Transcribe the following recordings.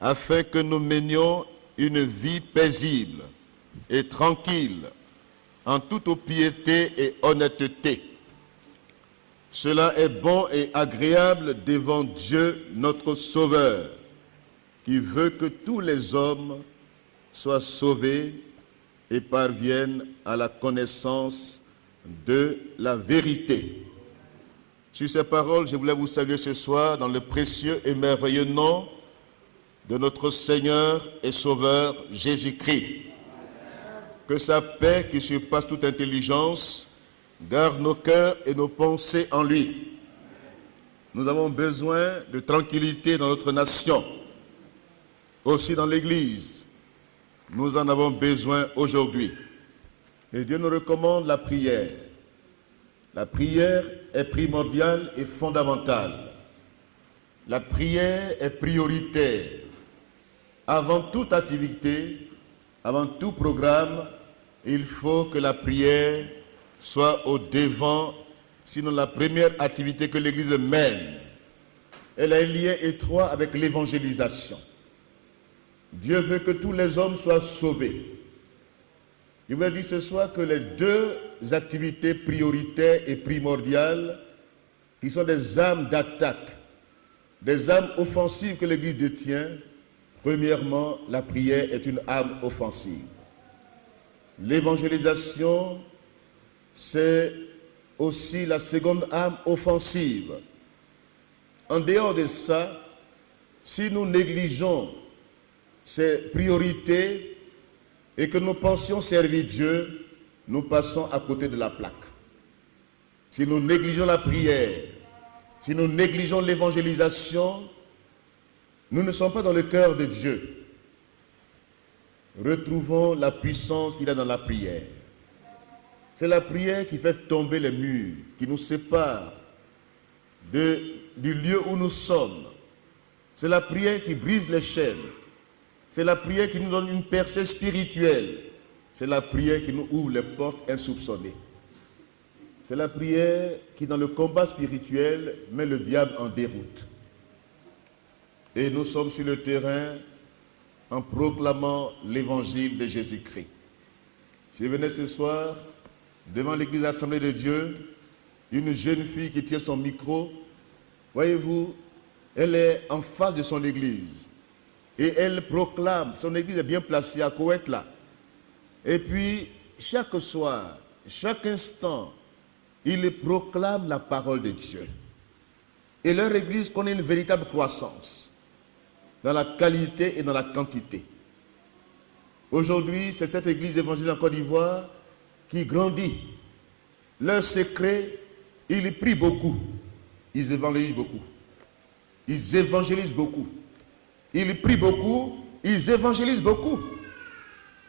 afin que nous menions une vie paisible et tranquille, en toute piété et honnêteté. Cela est bon et agréable devant Dieu notre Sauveur, qui veut que tous les hommes soient sauvés et parviennent à la connaissance de la vérité. Sur ces paroles, je voulais vous saluer ce soir dans le précieux et merveilleux nom de notre Seigneur et Sauveur Jésus-Christ. Que sa paix qui surpasse toute intelligence garde nos cœurs et nos pensées en lui. Nous avons besoin de tranquillité dans notre nation, aussi dans l'Église. Nous en avons besoin aujourd'hui. Et Dieu nous recommande la prière. La prière est primordiale et fondamentale. La prière est prioritaire. Avant toute activité, avant tout programme, il faut que la prière soit au devant, sinon la première activité que l'Église mène. Elle a un lien étroit avec l'évangélisation. Dieu veut que tous les hommes soient sauvés. Je vous dire ce soir que les deux activités prioritaires et primordiales, qui sont des armes d'attaque, des armes offensives que l'Église détient, premièrement, la prière est une arme offensive. L'évangélisation, c'est aussi la seconde arme offensive. En dehors de ça, si nous négligeons ces priorités et que nous pensions servir Dieu, nous passons à côté de la plaque. Si nous négligeons la prière, si nous négligeons l'évangélisation, nous ne sommes pas dans le cœur de Dieu. Retrouvons la puissance qu'il y a dans la prière. C'est la prière qui fait tomber les murs, qui nous sépare du lieu où nous sommes. C'est la prière qui brise les chaînes. C'est la prière qui nous donne une percée spirituelle. C'est la prière qui nous ouvre les portes insoupçonnées. C'est la prière qui, dans le combat spirituel, met le diable en déroute. Et nous sommes sur le terrain en proclamant l'évangile de Jésus-Christ. Je venais ce soir devant l'église Assemblée de Dieu, une jeune fille qui tient son micro. Voyez-vous, elle est en face de son église. Et elle proclame, son église est bien placée à Koweït là. Et puis, chaque soir, chaque instant, ils proclament la parole de Dieu. Et leur église connaît une véritable croissance dans la qualité et dans la quantité. Aujourd'hui, c'est cette église évangélique en Côte d'Ivoire qui grandit. Leur secret, ils prient beaucoup. Ils évangélisent beaucoup. Ils évangélisent beaucoup. Ils prient beaucoup. Ils évangélisent beaucoup.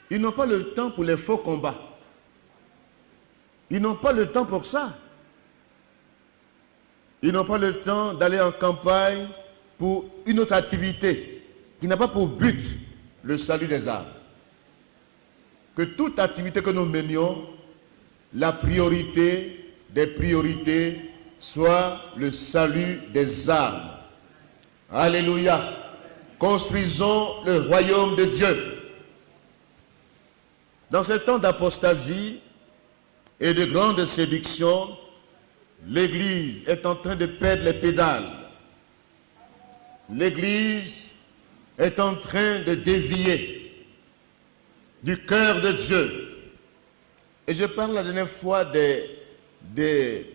Ils n'ont pas le temps pour les faux combats. Ils n'ont pas le temps pour ça. Ils n'ont pas le temps d'aller en campagne pour une autre activité qui n'a pas pour but le salut des âmes. Que toute activité que nous menions, la priorité des priorités soit le salut des âmes. Alléluia. Construisons le royaume de Dieu. Dans ce temps d'apostasie et de grande séduction, l'Église est en train de perdre les pédales. L'Église est en train de dévier du cœur de Dieu. Et je parle la dernière fois d'études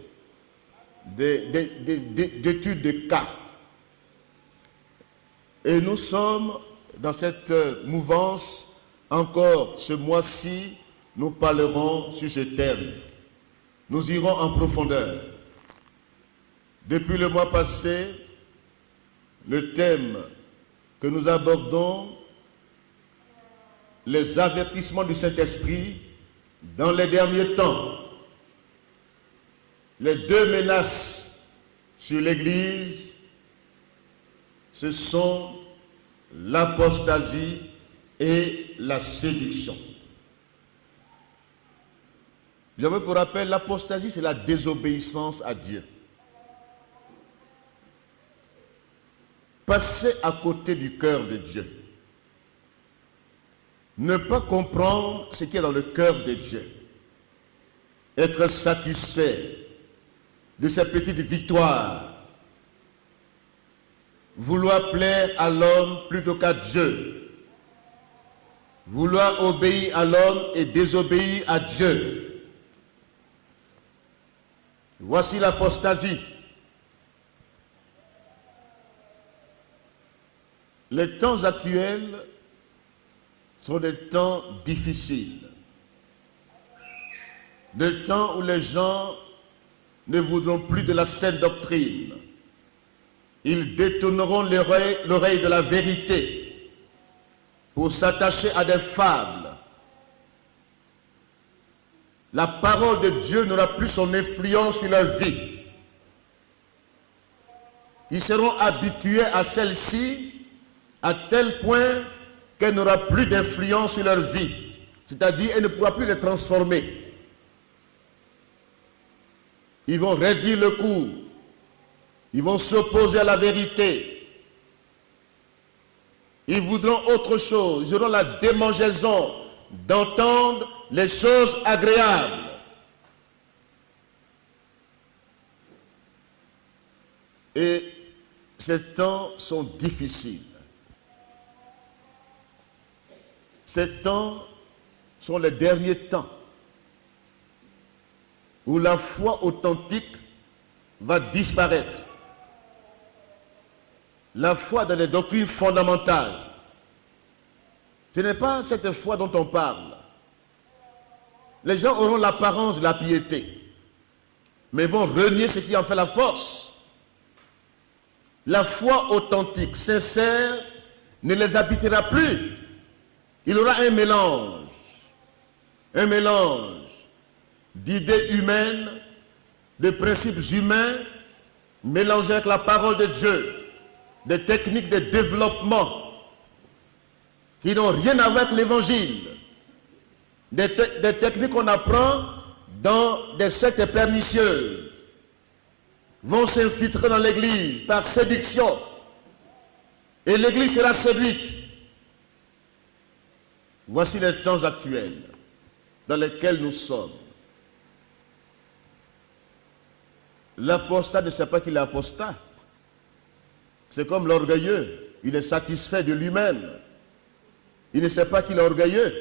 de cas. Et nous sommes dans cette mouvance. Encore ce mois-ci, nous parlerons sur ce thème. Nous irons en profondeur. Depuis le mois passé, le thème que nous abordons, les avertissements du Saint-Esprit dans les derniers temps. Les deux menaces sur l'Église, ce sont l'apostasie et la séduction. Je veux pour rappel, l'apostasie, c'est la désobéissance à Dieu. passer à côté du cœur de Dieu. Ne pas comprendre ce qui est dans le cœur de Dieu. Être satisfait de ces petites victoires. Vouloir plaire à l'homme plutôt qu'à Dieu. Vouloir obéir à l'homme et désobéir à Dieu. Voici l'apostasie. Les temps actuels sont des temps difficiles. Des temps où les gens ne voudront plus de la saine doctrine. Ils détourneront l'oreille de la vérité pour s'attacher à des fables. La parole de Dieu n'aura plus son influence sur leur vie. Ils seront habitués à celle-ci à tel point qu'elle n'aura plus d'influence sur leur vie. C'est-à-dire, elle ne pourra plus les transformer. Ils vont raidir le cours. Ils vont s'opposer à la vérité. Ils voudront autre chose. Ils auront la démangeaison d'entendre les choses agréables. Et ces temps sont difficiles. Ces temps sont les derniers temps où la foi authentique va disparaître. La foi dans les doctrines fondamentales. Ce n'est pas cette foi dont on parle. Les gens auront l'apparence de la piété, mais vont renier ce qui en fait la force. La foi authentique, sincère, ne les habitera plus. Il y aura un mélange d'idées humaines, de principes humains, mélangés avec la parole de Dieu, des techniques de développement qui n'ont rien à voir avec l'évangile, des techniques qu'on apprend dans des sectes pernicieuses, vont s'infiltrer dans l'église par séduction, et l'église sera séduite. Voici les temps actuels dans lesquels nous sommes. L'apostat ne sait pas qu'il est apostat. C'est comme l'orgueilleux. Il est satisfait de lui-même. Il ne sait pas qu'il est orgueilleux.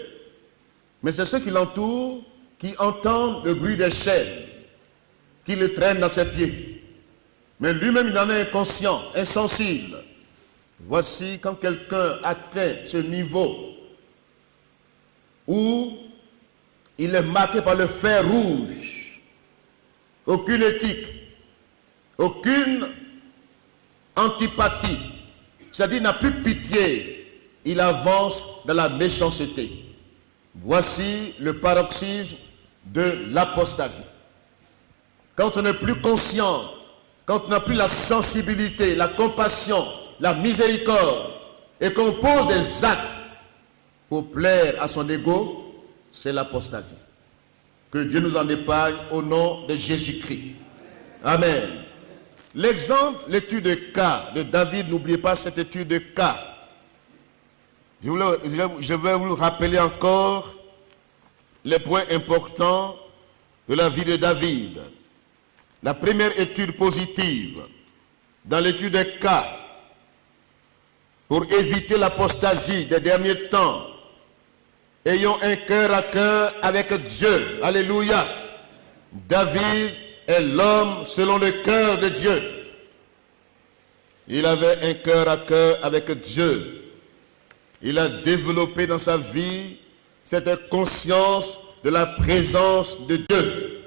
Mais c'est ceux qui l'entourent qui entendent le bruit des chaînes, qui le traînent dans ses pieds. Mais lui-même, il en est inconscient, insensible. Voici quand quelqu'un atteint ce niveau où il est marqué par le fer rouge, aucune éthique, aucune antipathie, c'est-à-dire il n'a plus pitié, il avance dans la méchanceté. Voici le paroxysme de l'apostasie. Quand on n'est plus conscient, quand on n'a plus la sensibilité, la compassion, la miséricorde, et qu'on pose des actes pour plaire à son ego, c'est l'apostasie. Que Dieu nous en épargne au nom de Jésus-Christ. Amen. L'exemple, l'étude de cas de David, n'oubliez pas cette étude de cas. Je vais vous rappeler encore les points importants de la vie de David. La première étude positive, dans l'étude des cas, pour éviter l'apostasie des derniers temps, ayons un cœur à cœur avec Dieu. Alléluia. David est l'homme selon le cœur de Dieu. Il avait un cœur à cœur avec Dieu. Il a développé dans sa vie cette conscience de la présence de Dieu.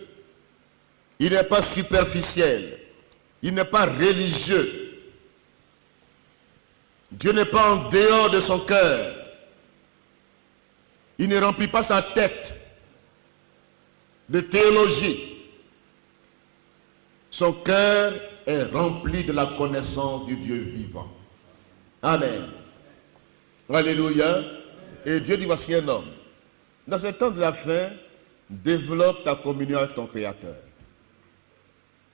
Il n'est pas superficiel. Il n'est pas religieux. Dieu n'est pas en dehors de son cœur. Il ne remplit pas sa tête de théologie. Son cœur est rempli de la connaissance du Dieu vivant. Amen. Alléluia. Et Dieu dit, voici un homme. Dans ce temps de la fin, développe ta communion avec ton Créateur.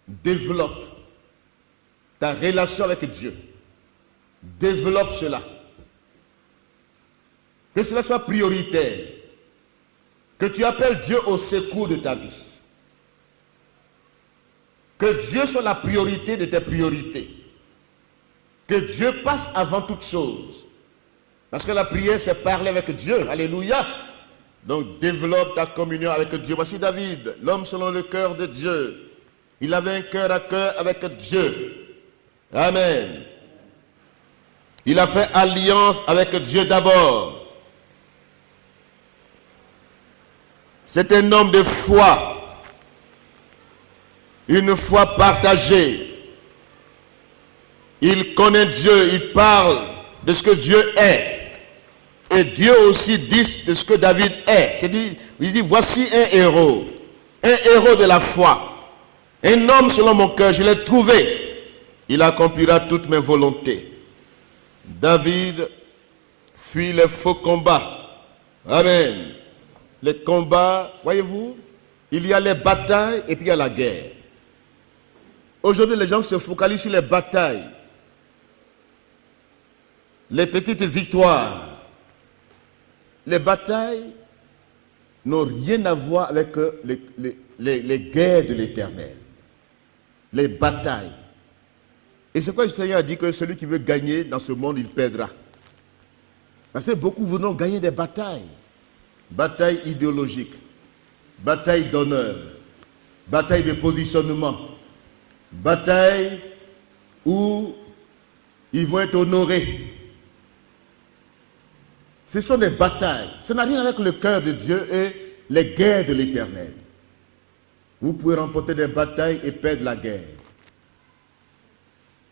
Développe ta relation avec Dieu. Développe cela. Que cela soit prioritaire. Que tu appelles Dieu au secours de ta vie. Que Dieu soit la priorité de tes priorités. Que Dieu passe avant toute chose. Parce que la prière, c'est parler avec Dieu. Alléluia. Donc, développe ta communion avec Dieu. Voici David, l'homme selon le cœur de Dieu. Il avait un cœur à cœur avec Dieu. Amen. Il a fait alliance avec Dieu d'abord. C'est un homme de foi. Une foi partagée. Il connaît Dieu, il parle de ce que Dieu est. Et Dieu aussi dit de ce que David est. Il dit, voici un héros de la foi. Un homme selon mon cœur, je l'ai trouvé. Il accomplira toutes mes volontés. David fuit les faux combats. Amen. Les combats, voyez-vous, il y a les batailles et puis il y a la guerre. Aujourd'hui, les gens se focalisent sur les batailles, les petites victoires. Les batailles n'ont rien à voir avec les guerres de l'Éternel. Les batailles. Et c'est pourquoi le Seigneur a dit que celui qui veut gagner dans ce monde, il perdra. Parce que beaucoup voudront gagner des batailles. Batailles idéologiques, batailles d'honneur, batailles de positionnement, batailles où ils vont être honorés. Ce sont des batailles. Ça n'a rien avec le cœur de Dieu et les guerres de l'Éternel. Vous pouvez remporter des batailles et perdre la guerre.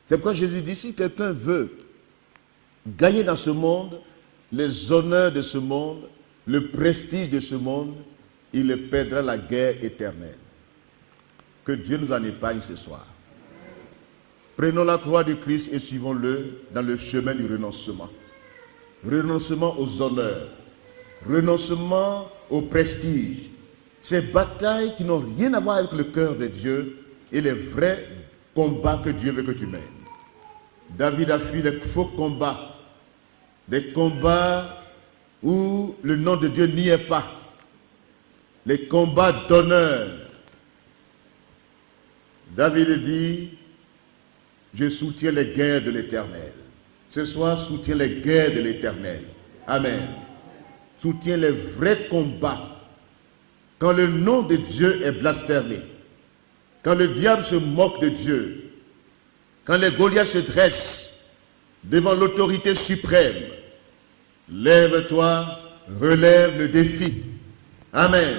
C'est pourquoi Jésus dit, si quelqu'un veut gagner dans ce monde, les honneurs de ce monde, le prestige de ce monde, il perdra la guerre éternelle. Que Dieu nous en épargne ce soir. Prenons la croix du Christ et suivons-le dans le chemin du renoncement. Renoncement aux honneurs, renoncement au prestige. Ces batailles qui n'ont rien à voir avec le cœur de Dieu et les vrais combats que Dieu veut que tu mènes. David a fui les faux combats, des combats où le nom de Dieu n'y est pas, les combats d'honneur. David dit, je soutiens les guerres de l'Éternel. Ce soir, soutiens les guerres de l'Éternel. Amen. Soutiens les vrais combats. Quand le nom de Dieu est blasphémé, quand le diable se moque de Dieu, quand les Goliaths se dressent devant l'autorité suprême, lève-toi, relève le défi. Amen.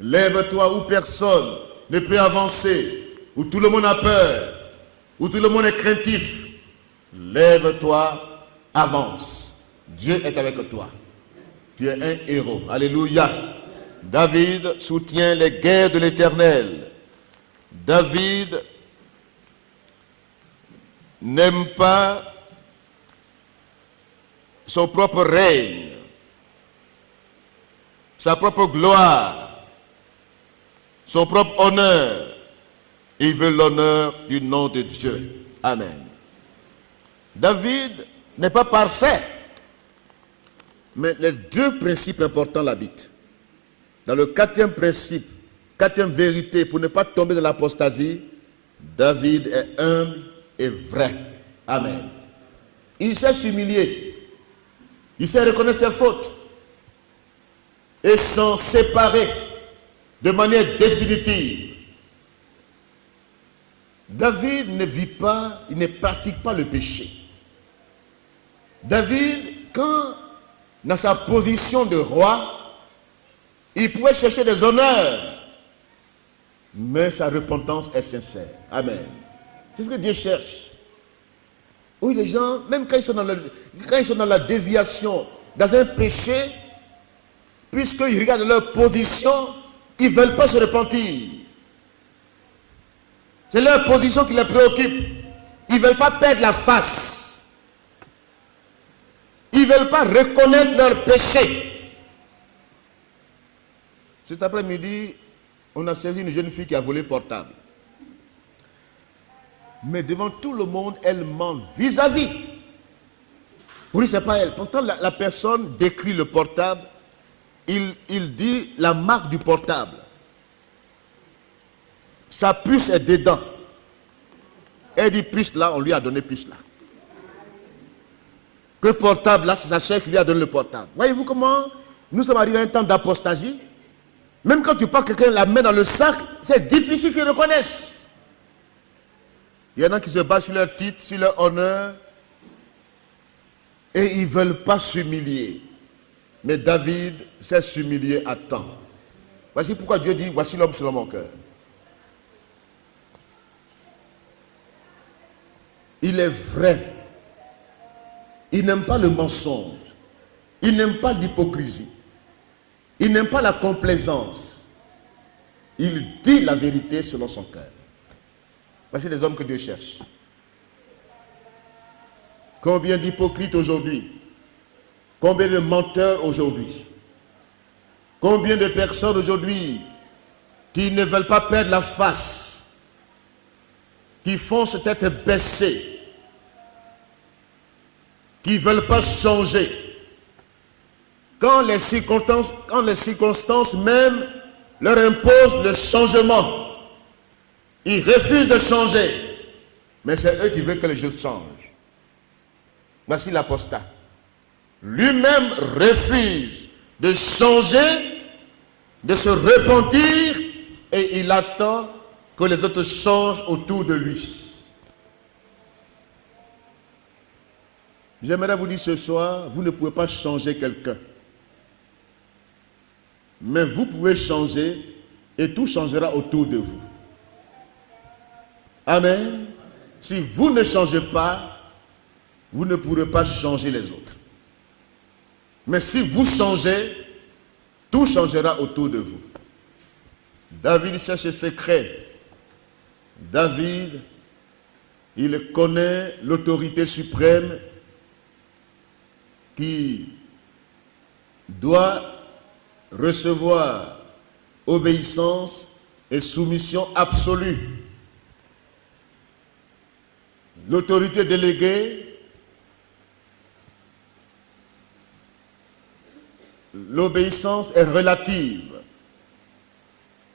Lève-toi où personne ne peut avancer, où tout le monde a peur, où tout le monde est craintif. Lève-toi, avance. Dieu est avec toi. Tu es un héros. Alléluia. David soutient les guerres de l'Éternel. David n'aime pas son propre règne, sa propre gloire, son propre honneur. Il veut l'honneur du nom de Dieu. Amen. David n'est pas parfait, mais les deux principes importants l'habitent. Dans le quatrième principe, quatrième vérité, pour ne pas tomber dans l'apostasie, David est humble et vrai. Amen. Il sait s'humilier. Il sait reconnaître ses fautes et s'en séparer de manière définitive. David ne vit pas, il ne pratique pas le péché. David, quand dans sa position de roi, il pouvait chercher des honneurs, mais sa repentance est sincère. Amen. C'est ce que Dieu cherche. Oui, les gens, même quand ils sont dans la déviation, dans un péché, puisqu'ils regardent leur position, ils ne veulent pas se repentir. C'est leur position qui les préoccupe. Ils ne veulent pas perdre la face. Ils ne veulent pas reconnaître leur péché. Cet après-midi, on a saisi une jeune fille qui a volé portable. Mais devant tout le monde, elle ment vis-à-vis Oui, c'est pas elle. Pourtant, la personne décrit le portable. Il dit la marque du portable. Sa puce est dedans. Elle dit puce là, on lui a donné puce là. Que portable là, c'est sa soeur qui lui a donné le portable. Voyez-vous comment nous sommes arrivés à un temps d'apostasie? Même quand tu parles quelqu'un la main dans le sac, c'est difficile qu'ils reconnaissent. Il y en a qui se basent sur leur titre, sur leur honneur, et ils ne veulent pas s'humilier. Mais David s'est s'humilier à temps. Voici pourquoi Dieu dit, voici l'homme selon mon cœur. Il est vrai. Il n'aime pas le mensonge. Il n'aime pas l'hypocrisie. Il n'aime pas la complaisance. Il dit la vérité selon son cœur. Voici les hommes que Dieu cherche. Combien d'hypocrites aujourd'hui? Combien de menteurs aujourd'hui? Combien de personnes aujourd'hui qui ne veulent pas perdre la face, qui font cette tête baissée, qui ne veulent pas changer. Quand les circonstances même leur imposent le changement, ils refusent de changer. Mais c'est eux qui veulent que les choses changent. Voici l'apostat. Lui-même refuse de changer, de se repentir, et il attend que les autres changent autour de lui. J'aimerais vous dire ce soir, vous ne pouvez pas changer quelqu'un. Mais vous pouvez changer et tout changera autour de vous. Amen. Si vous ne changez pas, vous ne pourrez pas changer les autres. Mais si vous changez, tout changera autour de vous. David cherche ce secret. David, il connaît l'autorité suprême qui doit recevoir obéissance et soumission absolue. L'autorité déléguée, l'obéissance est relative.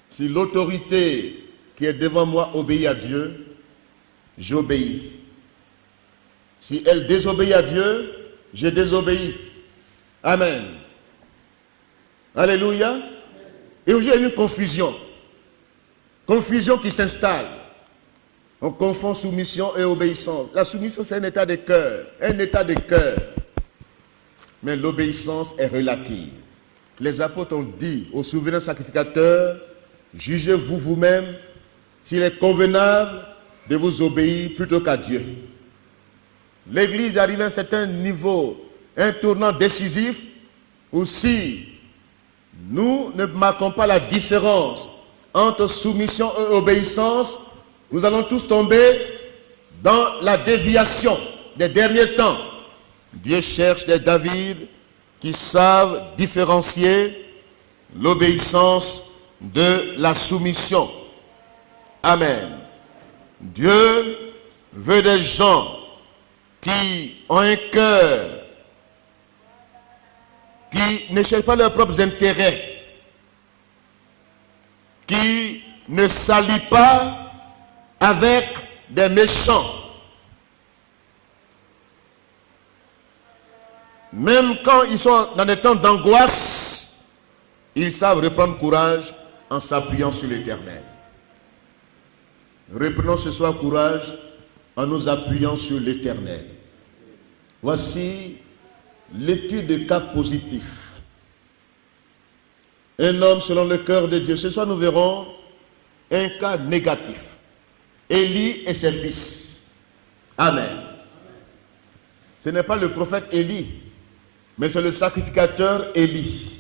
Si l'autorité qui est devant moi obéit à Dieu, j'obéis. Si elle désobéit à Dieu, je désobéis. Amen. Alléluia. Et aujourd'hui, il y a une confusion. Confusion qui s'installe. On confond soumission et obéissance. La soumission, c'est un état de cœur. Un état de cœur. Mais l'obéissance est relative. Les apôtres ont dit au souverain sacrificateur, jugez-vous vous-même s'il est convenable de vous obéir plutôt qu'à Dieu. L'Église arrive à un certain niveau, un tournant décisif, où si nous ne marquons pas la différence entre soumission et obéissance, nous allons tous tomber dans la déviation des derniers temps. Dieu cherche des David qui savent différencier l'obéissance de la soumission. Amen. Dieu veut des gens qui ont un cœur, qui ne cherchent pas leurs propres intérêts, qui ne s'allient pas avec des méchants. Même quand ils sont dans des temps d'angoisse, ils savent reprendre courage en s'appuyant sur l'Éternel. Reprenons ce soir courage en nous appuyant sur l'Éternel. Voici l'étude de cas positifs. Un homme selon le cœur de Dieu. Ce soir, nous verrons un cas négatif. Élie et ses fils. Amen. Ce n'est pas le prophète Élie, mais c'est le sacrificateur Élie.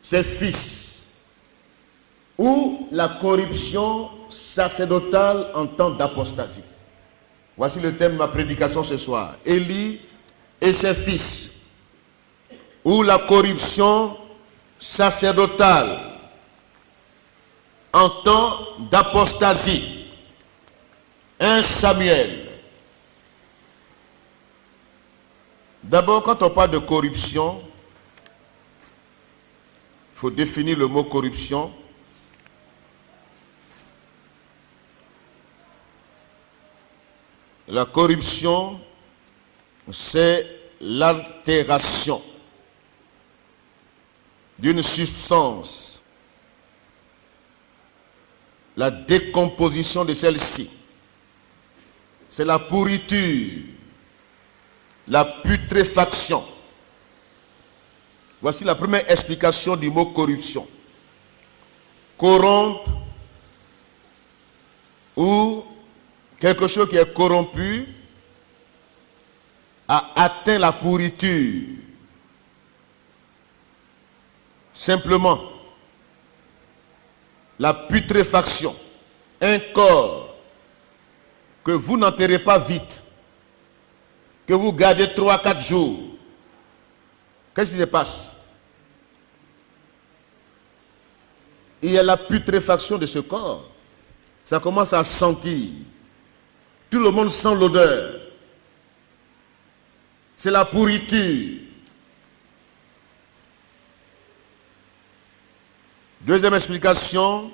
Ses fils. Ou la corruption sacerdotale en temps d'apostasie. Voici le thème de ma prédication ce soir. Élie et ses fils. Ou la corruption sacerdotale en temps d'apostasie. 1 Samuel. D'abord, quand on parle de corruption, il faut définir le mot corruption. La corruption, c'est l'altération d'une substance, la décomposition de celle-ci. C'est la pourriture, la putréfaction. Voici la première explication du mot corruption. Corrompre ou quelque chose qui est corrompu a atteint la pourriture. Simplement, la putréfaction, un corps que vous n'enterrez pas vite, que vous gardez 3-4 jours. Qu'est-ce qui se passe? Il y a la putréfaction de ce corps. Ça commence à sentir. Tout le monde sent l'odeur. C'est la pourriture. Deuxième explication,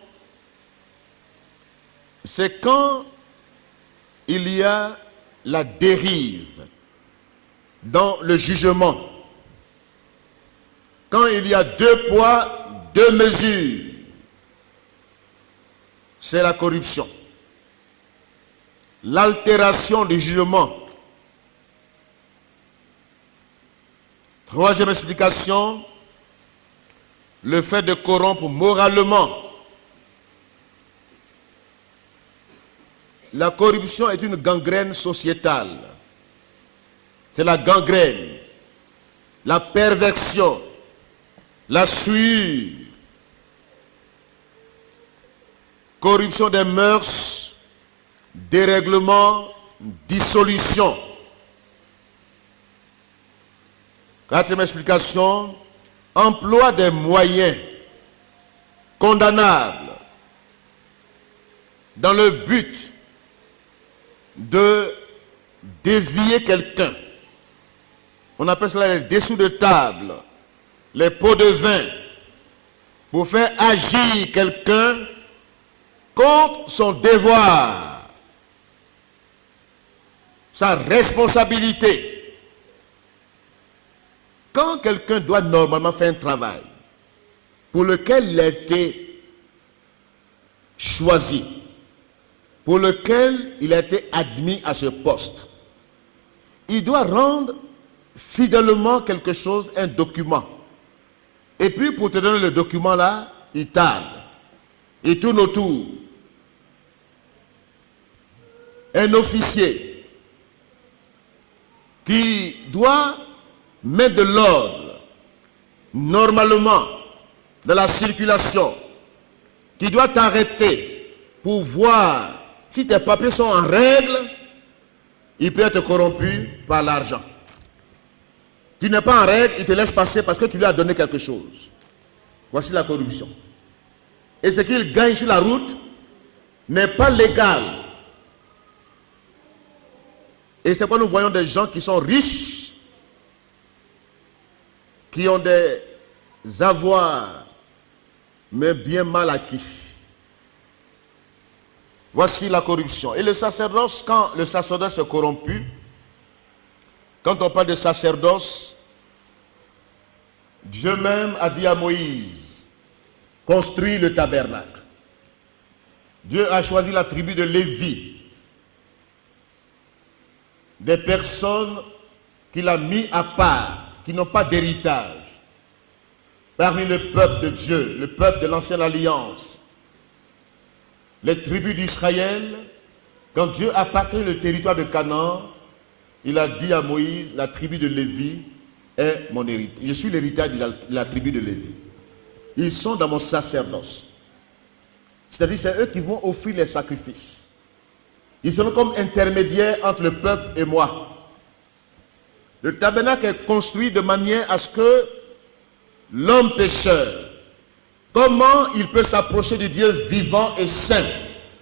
c'est quand il y a la dérive dans le jugement. Quand il y a 2 poids, 2 mesures, c'est la corruption. L'altération du jugement. Troisième explication, le fait de corrompre moralement. La corruption est une gangrène sociétale. C'est la gangrène, la perversion, la souillure, corruption des mœurs, dérèglement, dissolution. Quatrième explication, emploi des moyens condamnables dans le but de dévier quelqu'un. On appelle cela les dessous de table, les pots de vin, pour faire agir quelqu'un contre son devoir, sa responsabilité. Quand quelqu'un doit normalement faire un travail pour lequel il a été choisi, pour lequel il a été admis à ce poste, il doit rendre fidèlement quelque chose, un document. Et puis pour te donner le document là, il tarde. Il tourne autour. Un officier qui doit mettre de l'ordre normalement dans la circulation, qui doit t'arrêter pour voir si tes papiers sont en règle, il peut être corrompu par l'argent. Tu n'es pas en règle, il te laisse passer parce que tu lui as donné quelque chose. Voici la corruption. Et ce qu'il gagne sur la route n'est pas légal. Et c'est quand nous voyons des gens qui sont riches, qui ont des avoirs, mais bien mal acquis. Voici la corruption. Et le sacerdoce, quand le sacerdoce est corrompu, quand on parle de sacerdoce, Dieu même a dit à Moïse, construis le tabernacle. Dieu a choisi la tribu de Lévi, des personnes qu'il a mis à part, qui n'ont pas d'héritage, parmi le peuple de Dieu, le peuple de l'ancienne alliance. Les tribus d'Israël, quand Dieu a partagé le territoire de Canaan, il a dit à Moïse, la tribu de Lévi est mon héritage. Je suis l'héritage de la tribu de Lévi. Ils sont dans mon sacerdoce. C'est-à-dire c'est eux qui vont offrir les sacrifices. Ils seront comme intermédiaires entre le peuple et moi. Le tabernacle est construit de manière à ce que l'homme pécheur, comment il peut s'approcher du Dieu vivant et saint?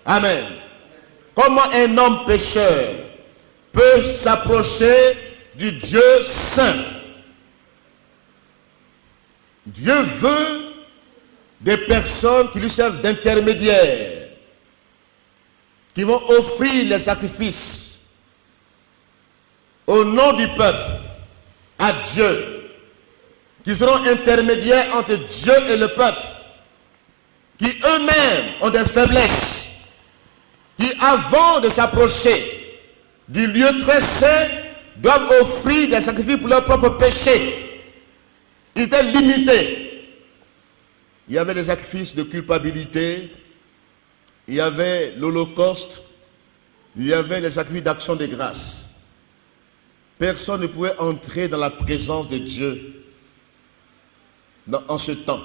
Amen. Comment un homme pécheur peut s'approcher du Dieu saint. Dieu veut des personnes qui lui servent d'intermédiaires, qui vont offrir les sacrifices au nom du peuple à Dieu, qui seront intermédiaires entre Dieu et le peuple, qui eux-mêmes ont des faiblesses, qui avant de s'approcher du lieu très saint, doivent offrir des sacrifices pour leurs propres péchés. Ils étaient limités. Il y avait des sacrifices de culpabilité, il y avait l'Holocauste, il y avait les sacrifices d'action de grâce. Personne ne pouvait entrer dans la présence de Dieu en ce temps.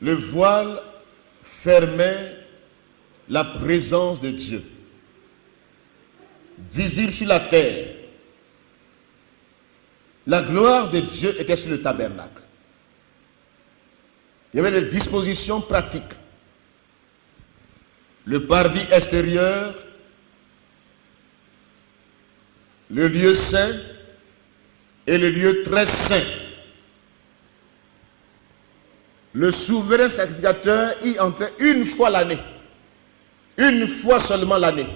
Le voile fermait la présence de Dieu, visible sur la terre. La gloire de Dieu était sur le tabernacle. Il y avait des dispositions pratiques. Le parvis extérieur, le lieu saint et le lieu très saint. Le souverain sacrificateur y entrait une fois l'année. Une fois seulement l'année.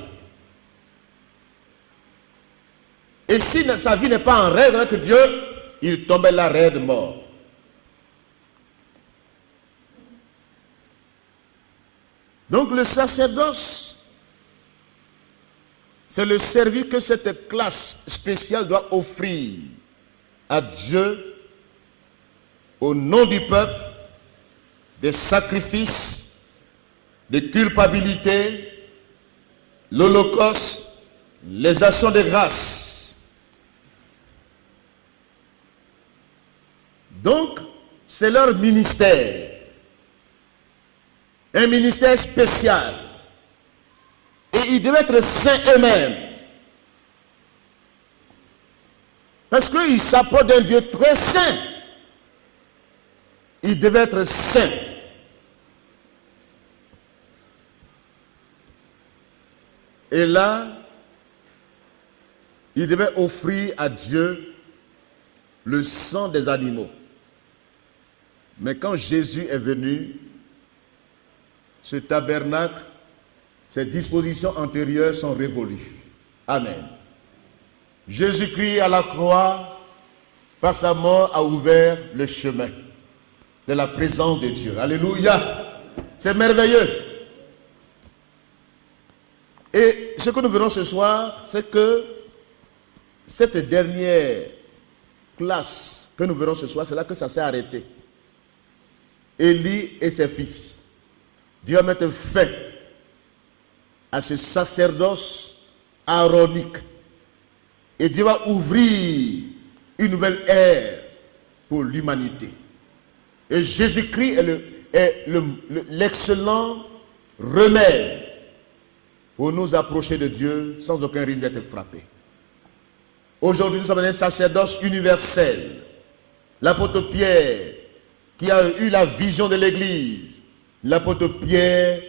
Et si sa vie n'est pas en règle avec Dieu, il tombait là raide mort. Donc le sacerdoce, c'est le service que cette classe spéciale doit offrir à Dieu au nom du peuple, des sacrifices, de culpabilité, l'Holocauste, les actions de grâce. Donc, c'est leur ministère. Un ministère spécial. Et ils devaient être saints eux-mêmes. Parce qu'ils s'approchent d'un Dieu très saint. Ils devaient être saints. Et là, ils devaient offrir à Dieu le sang des animaux. Mais quand Jésus est venu, ce tabernacle, ces dispositions antérieures sont révolues. Amen. Jésus-Christ à la croix, par sa mort, a ouvert le chemin de la présence de Dieu. Alléluia. C'est merveilleux. Et ce que nous verrons ce soir, c'est que cette dernière classe que nous verrons ce soir, c'est là que ça s'est arrêté. Élie et ses fils. Dieu va mettre fin à ce sacerdoce aaronique. Et Dieu va ouvrir une nouvelle ère pour l'humanité. Et Jésus-Christ est l'excellent remède pour nous approcher de Dieu sans aucun risque d'être frappé. Aujourd'hui, nous sommes dans un sacerdoce universel. L'apôtre Pierre, qui a eu la vision de l'Église, l'apôtre Pierre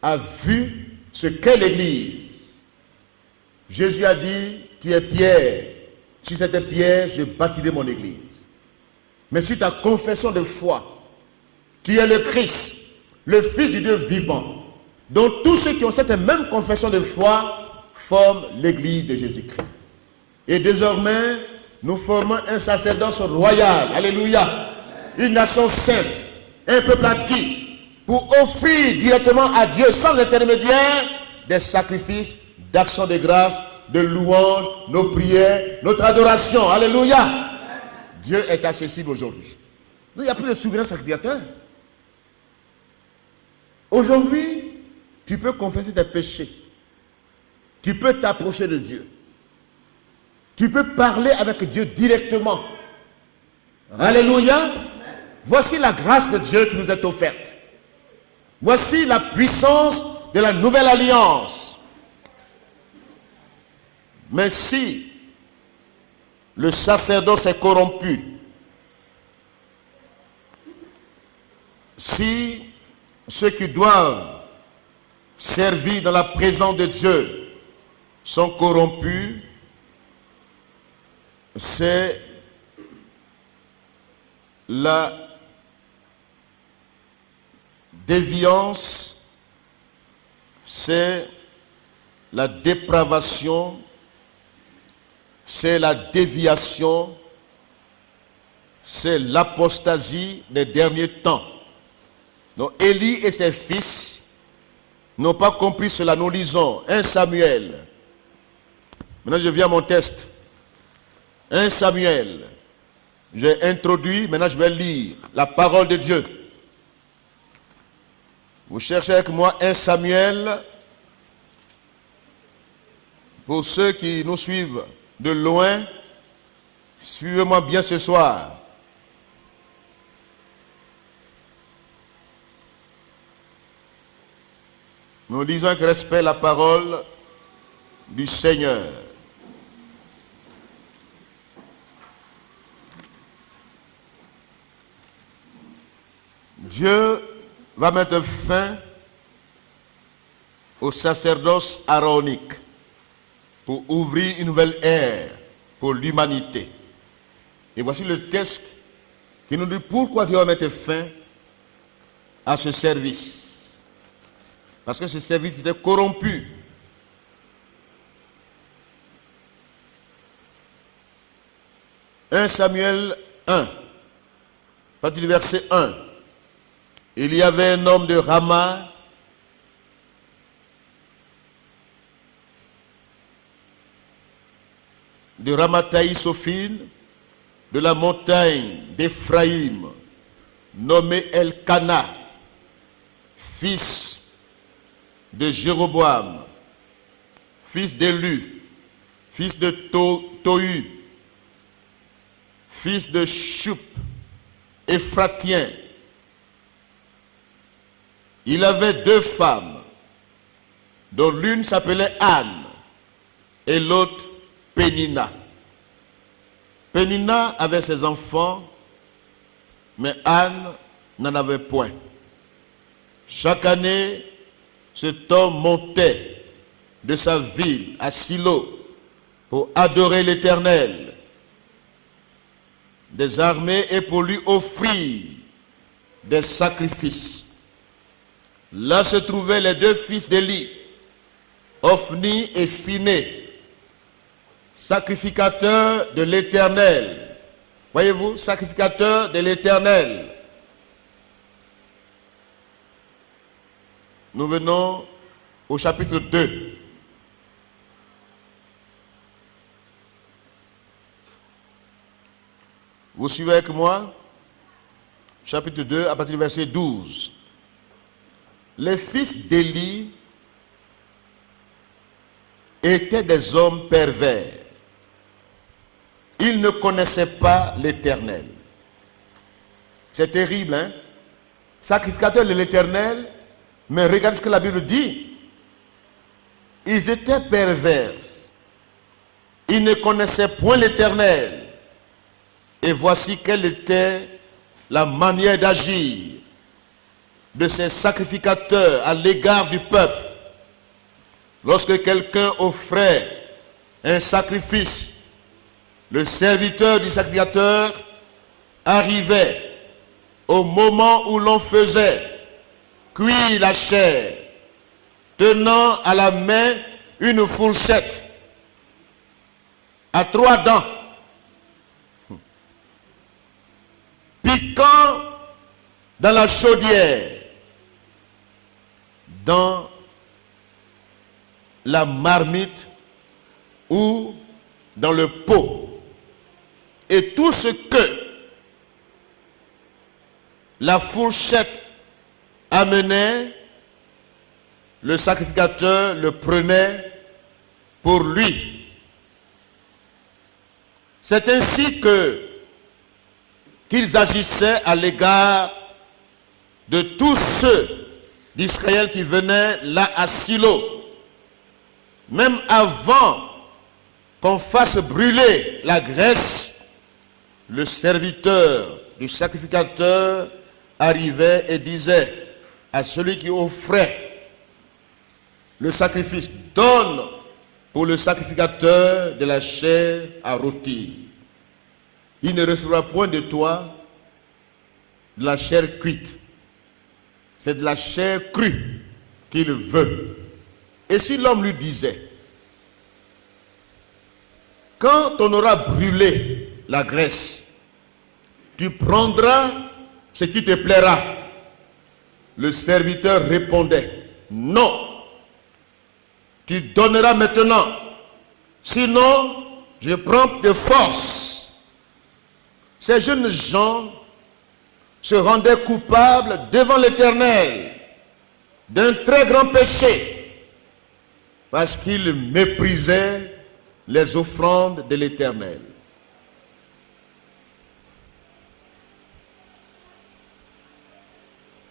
a vu ce qu'est l'Église. Jésus a dit, tu es Pierre, sur cette pierre, je bâtirai mon Église. Mais sur ta confession de foi, tu es le Christ, le Fils du Dieu vivant. Donc tous ceux qui ont cette même confession de foi forment l'Église de Jésus-Christ. Et désormais, nous formons un sacerdoce royal, alléluia, une nation sainte, un peuple acquis, pour offrir directement à Dieu, sans intermédiaire, des sacrifices d'action de grâce, de louange, nos prières, notre adoration, alléluia. Dieu est accessible aujourd'hui. Il n'y a plus de souverain sacrificateur. Aujourd'hui, tu peux confesser tes péchés. Tu peux t'approcher de Dieu. Tu peux parler avec Dieu directement. Alléluia. Voici la grâce de Dieu qui nous est offerte. Voici la puissance de la nouvelle alliance. Mais si le sacerdoce est corrompu, si ceux qui doivent servir dans la présence de Dieu sont corrompus, c'est la déviance, c'est la dépravation, c'est la déviation, c'est l'apostasie des derniers temps. Donc Élie et ses fils n'ont pas compris cela. Nous lisons 1 Samuel. Maintenant je viens à mon texte. 1 Samuel. J'ai introduit, maintenant je vais lire la parole de Dieu. Vous cherchez avec moi 1 Samuel. Pour ceux qui nous suivent de loin, suivez-moi bien ce soir. Nous lisons avec respect la parole du Seigneur. Dieu va mettre fin au sacerdoce aaronique pour ouvrir une nouvelle ère pour l'humanité. Et voici le texte qui nous dit pourquoi Dieu va mettre fin à ce service. Parce que ce service était corrompu. « 1 Samuel 1, à partir du verset 1. Il y avait un homme de Rama, de Ramathaï-Sophine, de la montagne d'Éphraïm, nommé Elkana, fils de Jéroboam, fils d'Élu, fils de Tohu, fils de Choup, Éphratien. Il avait 2 femmes, dont l'une s'appelait Anne et l'autre Pénina. Pénina avait ses enfants, mais Anne n'en avait point. Chaque année, cet homme montait de sa ville à Silo pour adorer l'Éternel des armées et pour lui offrir des sacrifices. Là se trouvaient les 2 fils d'Élie, Ophni et Phiné, sacrificateurs de l'Éternel. Voyez-vous, sacrificateurs de l'Éternel. Nous venons au chapitre 2. Vous suivez avec moi? Chapitre 2, à partir du verset 12. Les fils d'Élie étaient des hommes pervers. Ils ne connaissaient pas l'Éternel. C'est terrible, hein? Sacrificateurs de l'Éternel, mais regardez ce que la Bible dit. Ils étaient pervers. Ils ne connaissaient point l'Éternel. Et voici quelle était la manière d'agir de ces sacrificateurs à l'égard du peuple. Lorsque quelqu'un offrait un sacrifice, le serviteur du sacrificateur arrivait au moment où l'on faisait cuire la chair, tenant à la main une fourchette à 3 dents, piquant dans la chaudière, dans la marmite ou dans le pot. Et tout ce que la fourchette amenait, le sacrificateur le prenait pour lui. C'est ainsi qu'ils agissaient à l'égard de tous ceux d'Israël qui venaient là à Silo. Même avant qu'on fasse brûler la graisse, le serviteur du sacrificateur arrivait et disait à celui qui offrait le sacrifice, donne pour le sacrificateur de la chair à rôtir. il ne recevra point de toi de la chair cuite. C'est de la chair crue qu'il veut. Et si l'homme lui disait, quand on aura brûlé la graisse, tu prendras ce qui te plaira. Le serviteur répondait, non, tu donneras maintenant, sinon je prends de force. Ces jeunes gens se rendaient coupables devant l'Éternel d'un très grand péché parce qu'ils méprisaient les offrandes de l'Éternel.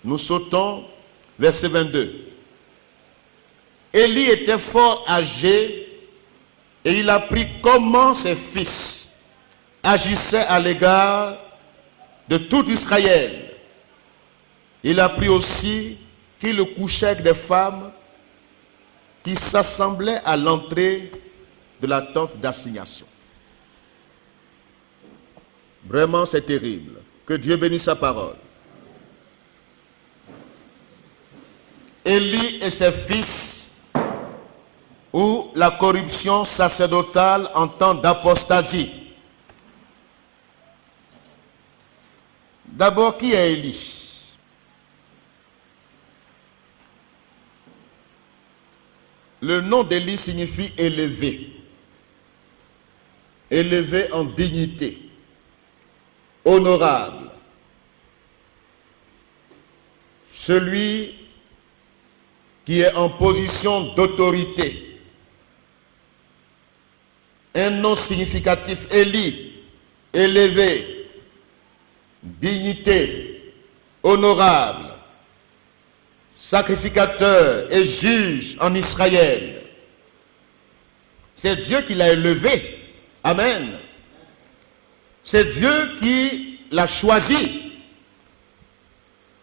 Nous sautons, verset 22. Élie était fort âgé et il apprit comment ses fils agissaient à l'égard de tout Israël. Il apprit aussi qu'il couchait avec des femmes qui s'assemblaient à l'entrée de la tente d'assignation. Vraiment, c'est terrible. Que Dieu bénisse sa parole. Élie et ses fils, ou la corruption sacerdotale en temps d'apostasie. D'abord, qui est Élie? Le nom d'Élie signifie élevé. Élevé en dignité, honorable. Celui qui est en position d'autorité. Un nom significatif, Élie, élevé, dignité, honorable, sacrificateur et juge en Israël. C'est Dieu qui l'a élevé. Amen. C'est Dieu qui l'a choisi,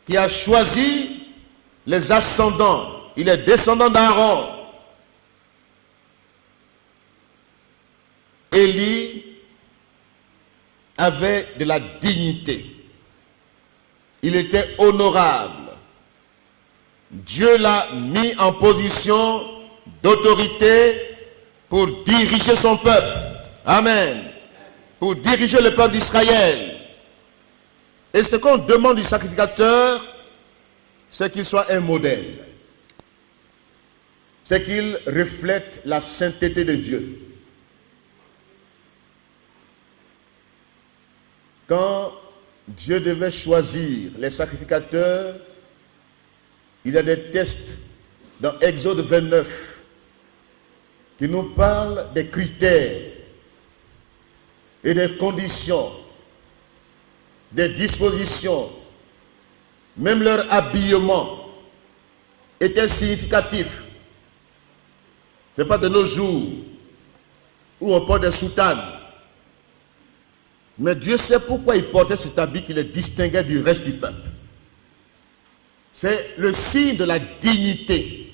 qui a choisi les ascendants. Il est descendant d'Aaron. Élie avait de la dignité. Il était honorable. Dieu l'a mis en position d'autorité pour diriger son peuple. Amen. Pour diriger le peuple d'Israël. Et ce qu'on demande du sacrificateur, c'est qu'il soit un modèle. C'est qu'il reflète la sainteté de Dieu. Quand Dieu devait choisir les sacrificateurs, il y a des textes dans Exode 29 qui nous parlent des critères et des conditions, des dispositions, même leur habillement était significatif. Ce n'est pas de nos jours où on porte des soutanes. Mais Dieu sait pourquoi il portait cet habit qui les distinguait du reste du peuple. C'est le signe de la dignité,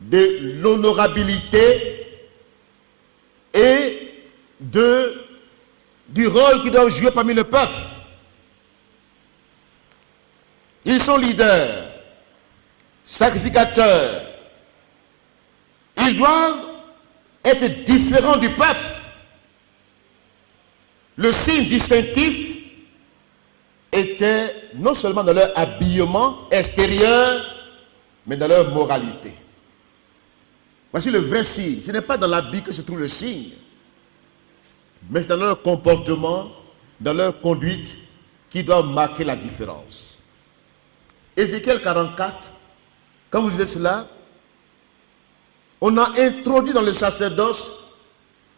de l'honorabilité et du rôle qu'ils doivent jouer parmi le peuple. Ils sont leaders, sacrificateurs. Ils doivent être différents du peuple. Le signe distinctif était non seulement dans leur habillement extérieur, mais dans leur moralité. Voici le vrai signe. Ce n'est pas dans l'habit que se trouve le signe, mais c'est dans leur comportement, dans leur conduite, qui doit marquer la différence. Ézéchiel 44, quand vous lisez cela, on a introduit dans le sacerdoce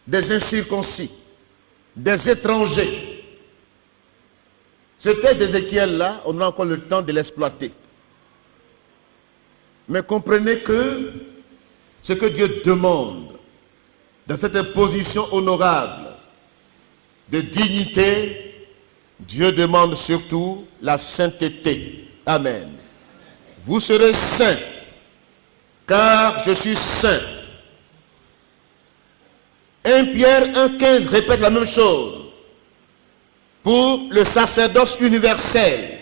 des incirconcis, des étrangers. C'était d'Ézéchiel là, on a encore le temps de l'exploiter. Mais comprenez que ce que Dieu demande dans cette position honorable de dignité, Dieu demande surtout la sainteté. Amen. Vous serez saints, car je suis saint. 1 Pierre 1,15 répète la même chose. pour le sacerdoce universel.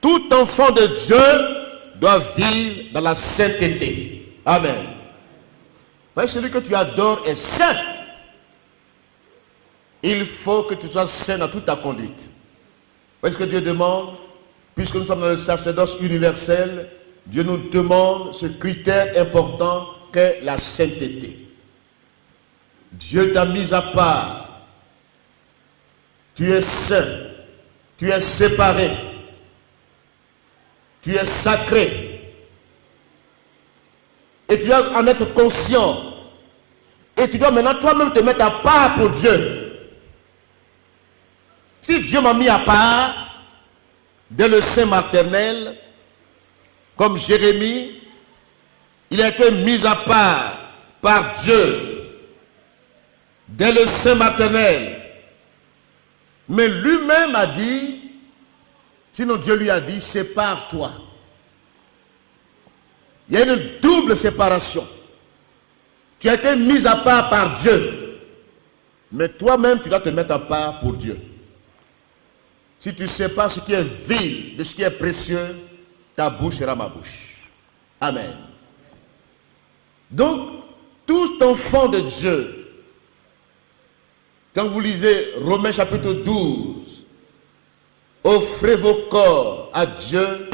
Tout enfant de Dieu doit vivre dans la sainteté. Amen. Celui que tu adores est saint. Il faut que tu sois saint dans toute ta conduite. Voyez ce que Dieu demande? Puisque nous sommes dans le sacerdoce universel, Dieu nous demande ce critère important qu'est la sainteté. Dieu t'a mis à part. Tu es saint. Tu es séparé. Tu es sacré. Et tu dois en être conscient. Et tu dois maintenant toi-même te mettre à part pour Dieu. Si Dieu m'a mis à part, dès le sein maternel, comme Jérémie, il a été mis à part par Dieu, dès le sein maternel. Mais lui-même a dit, sinon Dieu lui a dit, sépare-toi. Il y a une double séparation. Tu as été mis à part par Dieu, mais toi-même tu dois te mettre à part pour Dieu. Si tu sépares ce qui est vil de ce qui est précieux, ta bouche sera ma bouche. Amen. Donc, tout enfant de Dieu, quand vous lisez Romains chapitre 12, offrez vos corps à Dieu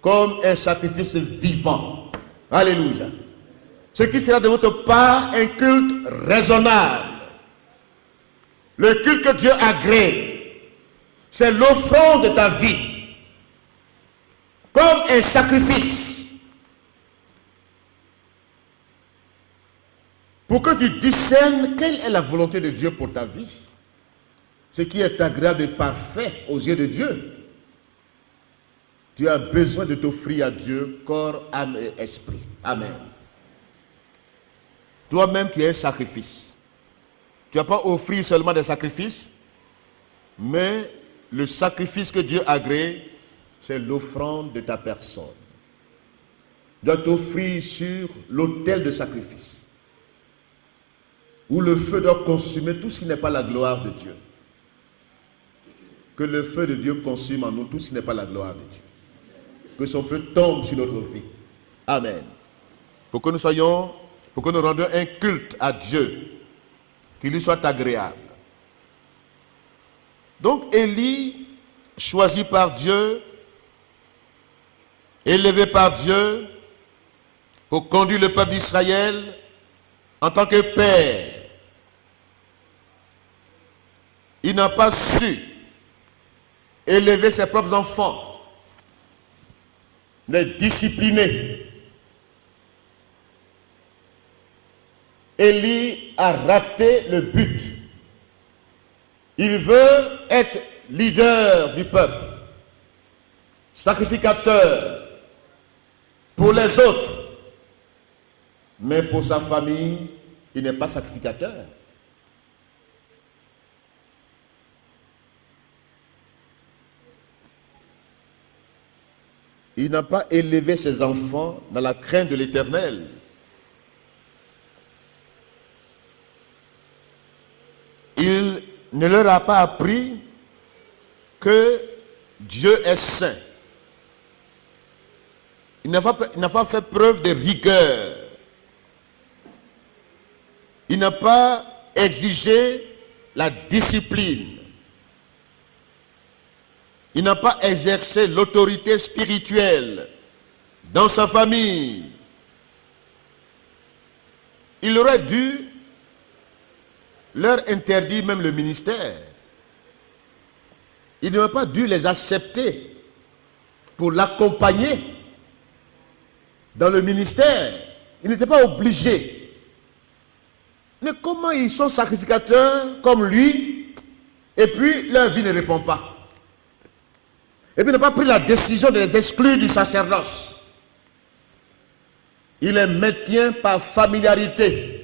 comme un sacrifice vivant. Alléluia. Ce qui sera de votre part un culte raisonnable. Le culte que Dieu agrée, c'est l'offrande de ta vie, comme un sacrifice, pour que tu discernes quelle est la volonté de Dieu pour ta vie, ce qui est agréable et parfait aux yeux de Dieu. Tu as besoin de t'offrir à Dieu, corps, âme et esprit. Amen. Toi-même, tu es un sacrifice. Tu ne vas pas offrir seulement des sacrifices, mais le sacrifice que Dieu agrée, c'est l'offrande de ta personne. Tu dois t'offrir sur l'autel de sacrifice, où le feu doit consumer tout ce qui n'est pas la gloire de Dieu. Que le feu de Dieu consume en nous tout ce qui n'est pas la gloire de Dieu. Que son feu tombe sur notre vie. Amen. Pour que nous rendions un culte à Dieu qui lui soit agréable. Donc Élie, choisi par Dieu, élevé par Dieu pour conduire le peuple d'Israël en tant que père, il n'a pas su élever ses propres enfants, les discipliner. Élie a raté le but. Il veut être leader du peuple, sacrificateur pour les autres, mais pour sa famille, il n'est pas sacrificateur. Il n'a pas élevé ses enfants dans la crainte de l'Éternel. Il ne leur a pas appris que Dieu est saint. Il n'a pas fait preuve de rigueur. Il n'a pas exigé la discipline. Il n'a pas exercé l'autorité spirituelle dans sa famille. Il aurait dû leur interdire même le ministère. Il n'aurait pas dû les accepter pour l'accompagner dans le ministère. Il n'était pas obligé. Mais comment ils sont sacrificateurs comme lui, et puis leur vie ne répond pas? Et puis il n'a pas pris la décision de les exclure du sacerdoce. Il les maintient par familiarité.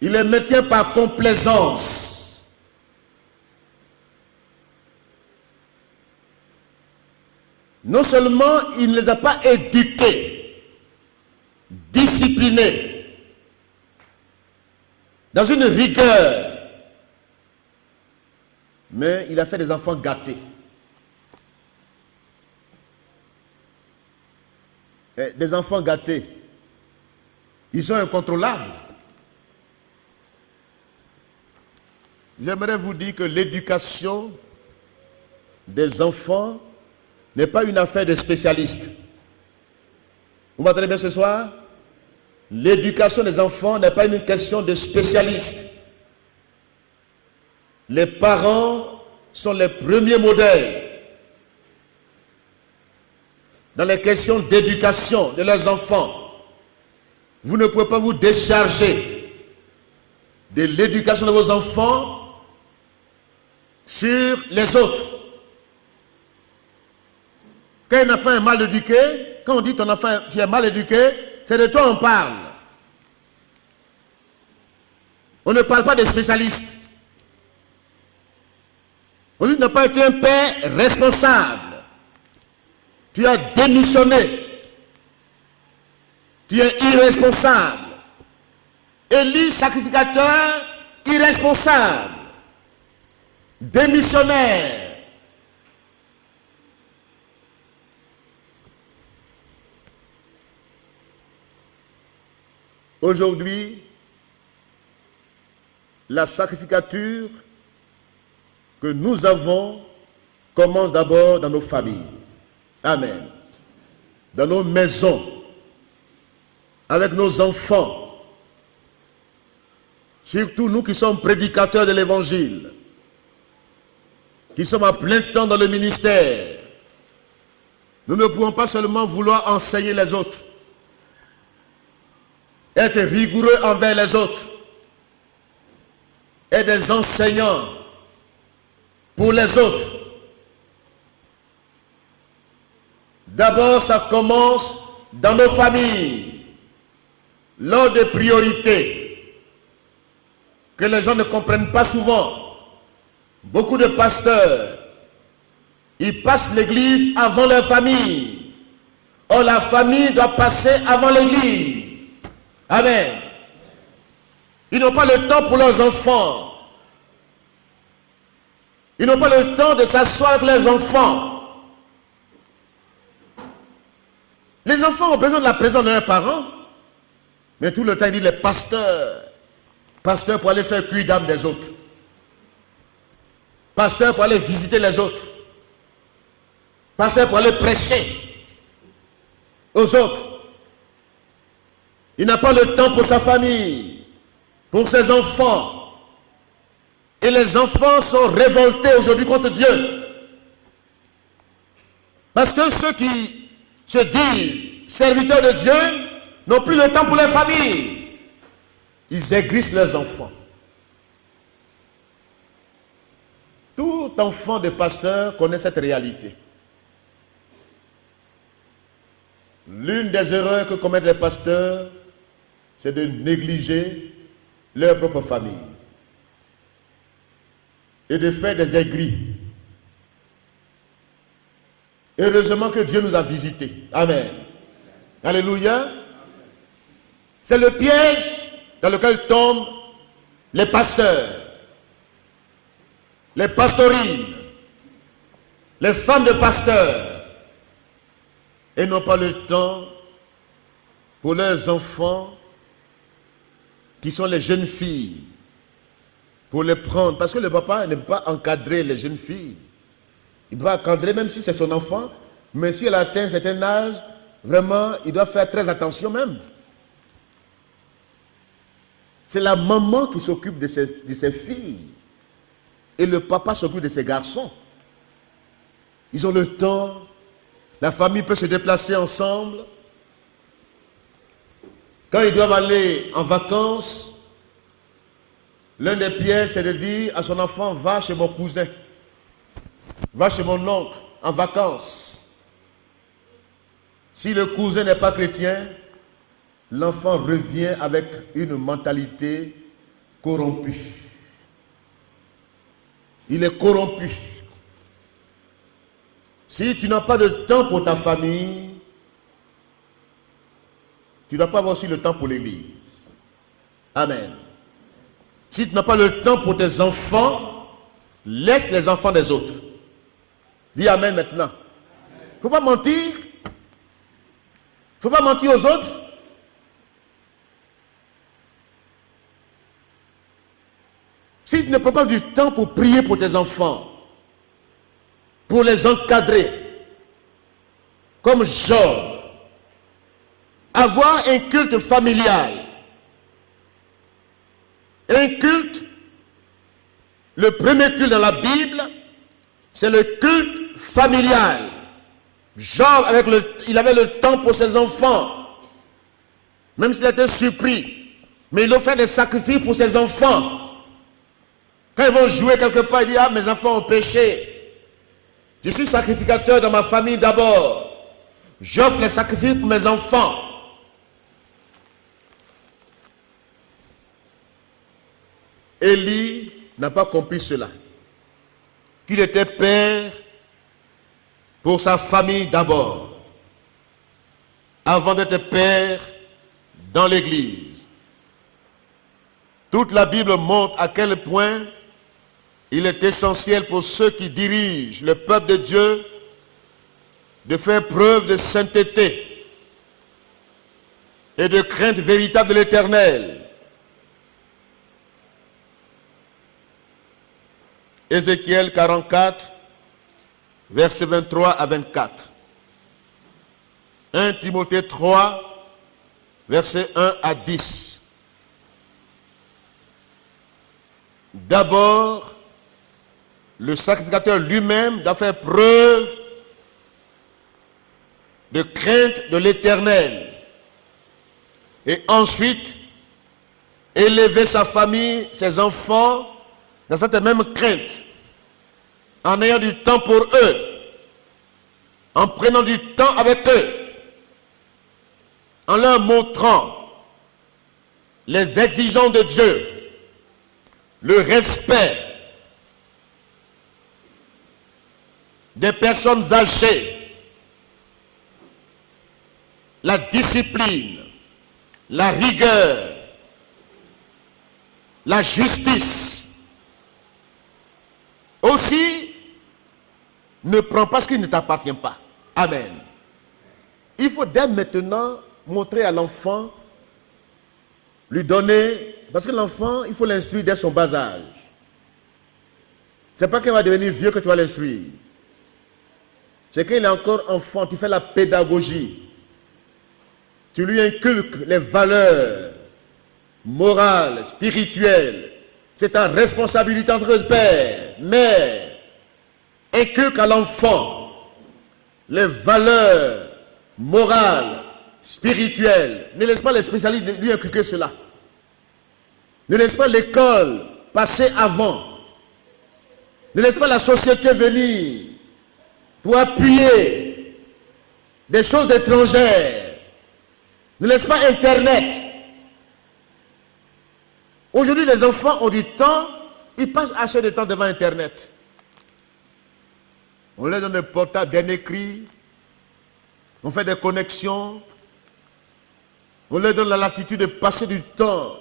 Il les maintient par complaisance. Non seulement il ne les a pas éduqués, disciplinés, dans une rigueur mais il a fait des enfants gâtés. Et des enfants gâtés, ils sont incontrôlables. J'aimerais vous dire que l'éducation des enfants n'est pas une affaire de spécialistes. Vous m'entendez bien ce soir? L'éducation des enfants n'est pas une question de spécialistes. Les parents sont les premiers modèles dans les questions d'éducation de leurs enfants. Vous ne pouvez pas vous décharger de l'éducation de vos enfants sur les autres. Quand un enfant est mal éduqué, quand on dit ton enfant tu es mal éduqué, c'est de toi on parle. On ne parle pas des spécialistes. On dit tu n'as pas été un père responsable. Tu as démissionné. Tu es irresponsable. Élie, sacrificateur, irresponsable. Démissionnaire. Aujourd'hui, la sacrificature que nous avons commence d'abord dans nos familles. Amen. Dans nos maisons, avec nos enfants, surtout nous qui sommes prédicateurs de l'Évangile, qui sommes à plein temps dans le ministère. Nous ne pouvons pas seulement vouloir enseigner les autres, être rigoureux envers les autres, être des enseignants pour les autres. D'abord, ça commence dans nos familles, l'ordre de priorité, que les gens ne comprennent pas souvent. Beaucoup de pasteurs, ils passent l'église avant leur famille. Or, la famille doit passer avant l'église. Amen. Ils n'ont pas le temps pour leurs enfants. Ils n'ont pas le temps de s'asseoir avec leurs enfants. Les enfants ont besoin de la présence de leurs parents. Mais tout le temps, ils disent les pasteurs. Pasteurs pour aller faire cuire d'âme des autres. Pasteurs pour aller visiter les autres. Pasteurs pour aller prêcher aux autres. Il n'a pas le temps pour sa famille, pour ses enfants. Et les enfants sont révoltés aujourd'hui contre Dieu. Parce que ceux qui se disent serviteurs de Dieu n'ont plus le temps pour les familles. Ils aigrissent leurs enfants. Tout enfant de pasteur connaît cette réalité. L'une des erreurs que commettent les pasteurs, c'est de négliger leur propre famille et de faire des aigris. Heureusement que Dieu nous a visités. Amen. Alléluia. C'est le piège dans lequel tombent les pasteurs, les pastorines, les femmes de pasteurs, et n'ont pas le temps pour leurs enfants qui sont les jeunes filles, pour les prendre. Parce que le papa ne peut pas encadrer les jeunes filles. Il doit encadrer même si c'est son enfant, mais si elle atteint un certain âge, vraiment, il doit faire très attention même. C'est la maman qui s'occupe de ses filles. Et le papa s'occupe de ses garçons. Ils ont le temps. La famille peut se déplacer ensemble. Quand ils doivent aller en vacances, l'un des pièges, c'est de dire à son enfant, va chez mon cousin, va chez mon oncle en vacances. Si le cousin n'est pas chrétien, l'enfant revient avec une mentalité corrompue. Il est corrompu. Si tu n'as pas de temps pour ta famille, tu ne dois pas avoir aussi le temps pour l'église. Amen. Si tu n'as pas le temps pour tes enfants, laisse les enfants des autres. Dis Amen maintenant. Il ne faut pas mentir. Il ne faut pas mentir aux autres. Si tu ne prends pas du temps pour prier pour tes enfants, pour les encadrer, comme Job, avoir un culte familial, un culte, le premier culte dans la Bible, c'est le culte familial. Job, il avait le temps pour ses enfants, même s'il était surpris, mais il offrait des sacrifices pour ses enfants. Quand ils vont jouer quelque part, il dit, ah, mes enfants ont péché. Je suis sacrificateur dans ma famille d'abord. J'offre les sacrifices pour mes enfants. Élie n'a pas compris cela. Qu'il était père pour sa famille d'abord, avant d'être père dans l'Église. Toute la Bible montre à quel point il est essentiel pour ceux qui dirigent le peuple de Dieu de faire preuve de sainteté et de crainte véritable de l'Éternel. Ézéchiel 44, versets 23 à 24. 1 Timothée 3, versets 1 à 10. D'abord, le sacrificateur lui-même doit faire preuve de crainte de l'Éternel. Et ensuite, élever sa famille, ses enfants, dans cette même crainte, en ayant du temps pour eux, en prenant du temps avec eux, en leur montrant les exigences de Dieu, le respect des personnes âgées, la discipline, la rigueur, la justice. Aussi, ne prends pas ce qui ne t'appartient pas. Amen. Il faut dès maintenant montrer à l'enfant, lui donner, parce que l'enfant, il faut l'instruire dès son bas âge. Ce n'est pas qu'il va devenir vieux que tu vas l'instruire. C'est qu'il est encore enfant, tu fais la pédagogie. Tu lui inculques les valeurs morales, spirituelles. C'est ta responsabilité en tant que père, mère. Inculque à l'enfant les valeurs morales, spirituelles. Ne laisse pas les spécialistes lui inculquer cela. Ne laisse pas l'école passer avant. Ne laisse pas la société venir pour appuyer des choses étrangères. Ne laisse pas Internet. Aujourd'hui, les enfants ont du temps, ils passent assez de temps devant Internet. On leur donne des portables bien écrits, on fait des connexions, on leur donne la latitude de passer du temps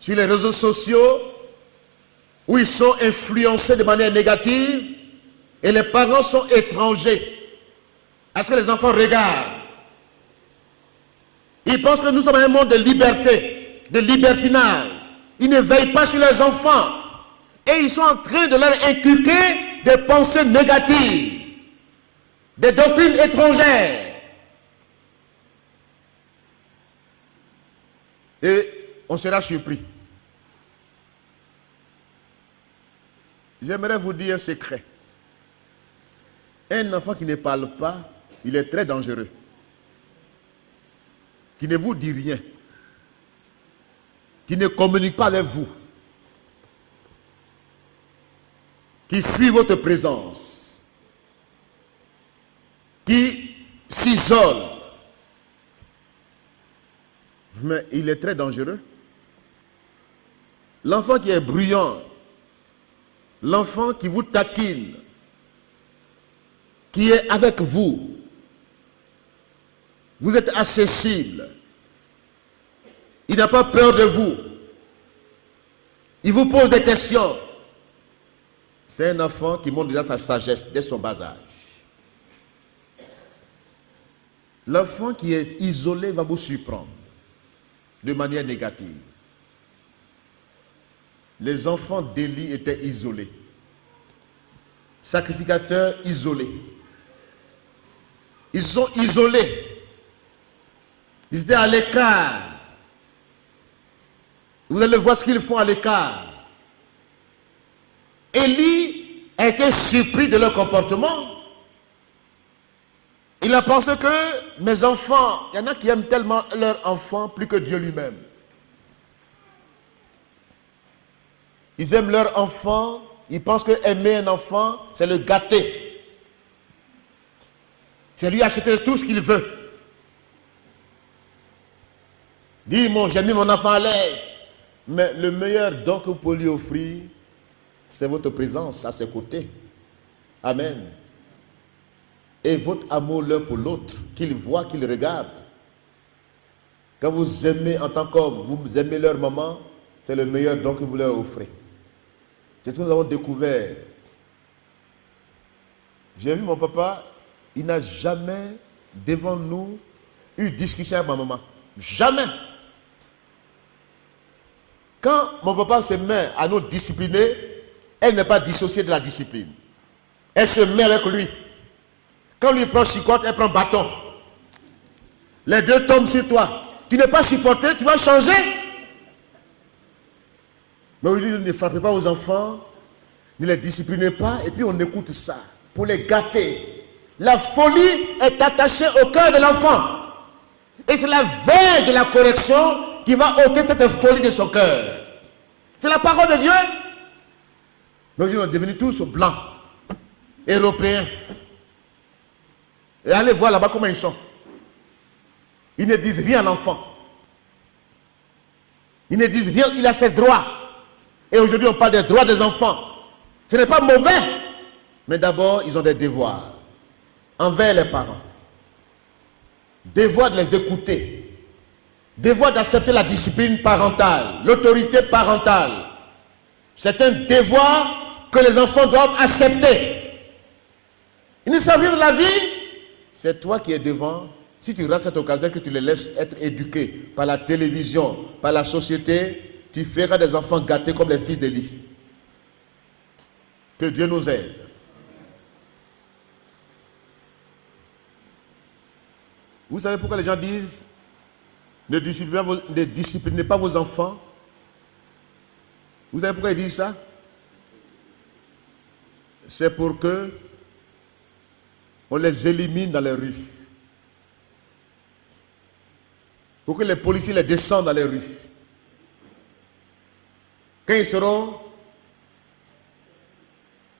sur les réseaux sociaux où ils sont influencés de manière négative et les parents sont étrangers à ce que les enfants regardent. Ils pensent que nous sommes un monde de liberté, de libertinage. Ils ne veillent pas sur les enfants. Et ils sont en train de leur inculquer des pensées négatives, des doctrines étrangères. Et on sera surpris. J'aimerais vous dire un secret. Un enfant qui ne parle pas, il est très dangereux. Qui ne vous dit rien, qui ne communique pas avec vous, qui fuit votre présence, qui s'isole, mais il est très dangereux. L'enfant qui est bruyant, l'enfant qui vous taquine, qui est avec vous, vous êtes accessible. Il n'a pas peur de vous. Il vous pose des questions. C'est un enfant qui montre déjà sa sagesse dès son bas âge. L'enfant qui est isolé va vous surprendre de manière négative. Les enfants d'Élie étaient isolés. Sacrificateurs isolés. Ils sont isolés. Ils étaient à l'écart. Vous allez voir ce qu'ils font à l'écart. Élie a été surpris de leur comportement. Il a pensé que mes enfants, il y en a qui aiment tellement leurs enfants plus que Dieu lui-même. Ils aiment leurs enfants, ils pensent que aimer un enfant, c'est le gâter. C'est lui acheter tout ce qu'il veut. Dis-moi, j'ai mis mon enfant à l'aise. Mais le meilleur don que vous pouvez lui offrir, c'est votre présence à ses côtés. Amen. Et votre amour l'un pour l'autre, qu'il voit, qu'il regarde. Quand vous aimez en tant qu'homme, vous aimez leur maman, c'est le meilleur don que vous leur offrez. C'est ce que nous avons découvert. J'ai vu mon papa, il n'a jamais devant nous eu discussion avec ma maman. Jamais. Quand mon papa se met à nous discipliner, elle n'est pas dissociée de la discipline. Elle se met avec lui. Quand lui prend chicotte, elle prend bâton. Les deux tombent sur toi. Tu n'es pas supporté, tu vas changer. Mais aujourd'hui, ne frappez pas aux enfants, ne les disciplinez pas, et puis on écoute ça pour les gâter. La folie est attachée au cœur de l'enfant. Et c'est la veille de la correction qui va ôter cette folie de son cœur. C'est la parole de Dieu. Mais ils sont devenus tous blancs, européens. Et allez voir là-bas comment ils sont. Ils ne disent rien à l'enfant. Ils ne disent rien, il a ses droits. Et aujourd'hui, on parle des droits des enfants. Ce n'est pas mauvais. Mais d'abord, ils ont des devoirs envers les parents. Devoir de les écouter. Devoir d'accepter la discipline parentale, l'autorité parentale. C'est un devoir que les enfants doivent accepter. Ils ne savent rien de la vie. C'est toi qui es devant. Si tu rates cette occasion, que tu les laisses être éduqués par la télévision, par la société, tu feras des enfants gâtés comme les fils d'Élie. Que Dieu nous aide. Vous savez pourquoi les gens disent ne disciplinez pas vos enfants? Vous savez pourquoi ils disent ça? C'est pour que on les élimine dans les rues. Pour que les policiers les descendent dans les rues. Quand ils seront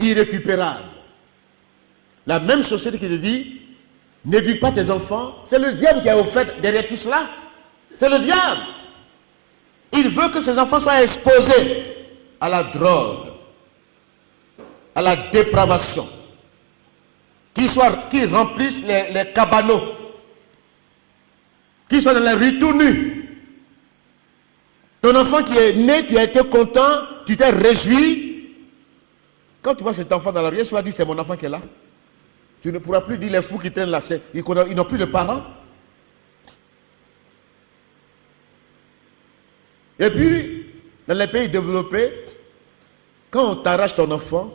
irrécupérables. La même société qui te dit, n'éduque pas tes enfants, c'est le diable qui est au fait derrière tout cela. C'est le diable. Il veut que ses enfants soient exposés à la drogue, à la dépravation, qui remplissent les cabanos, qui soient dans les rues tout nus. Ton enfant qui est né, tu as été content, tu t'es réjoui. Quand tu vois cet enfant dans la rue, tu vas dire c'est mon enfant qui est là. Tu ne pourras plus dire les fous qui traînent là, ils n'ont plus de parents. Et puis, dans les pays développés, quand on t'arrache ton enfant,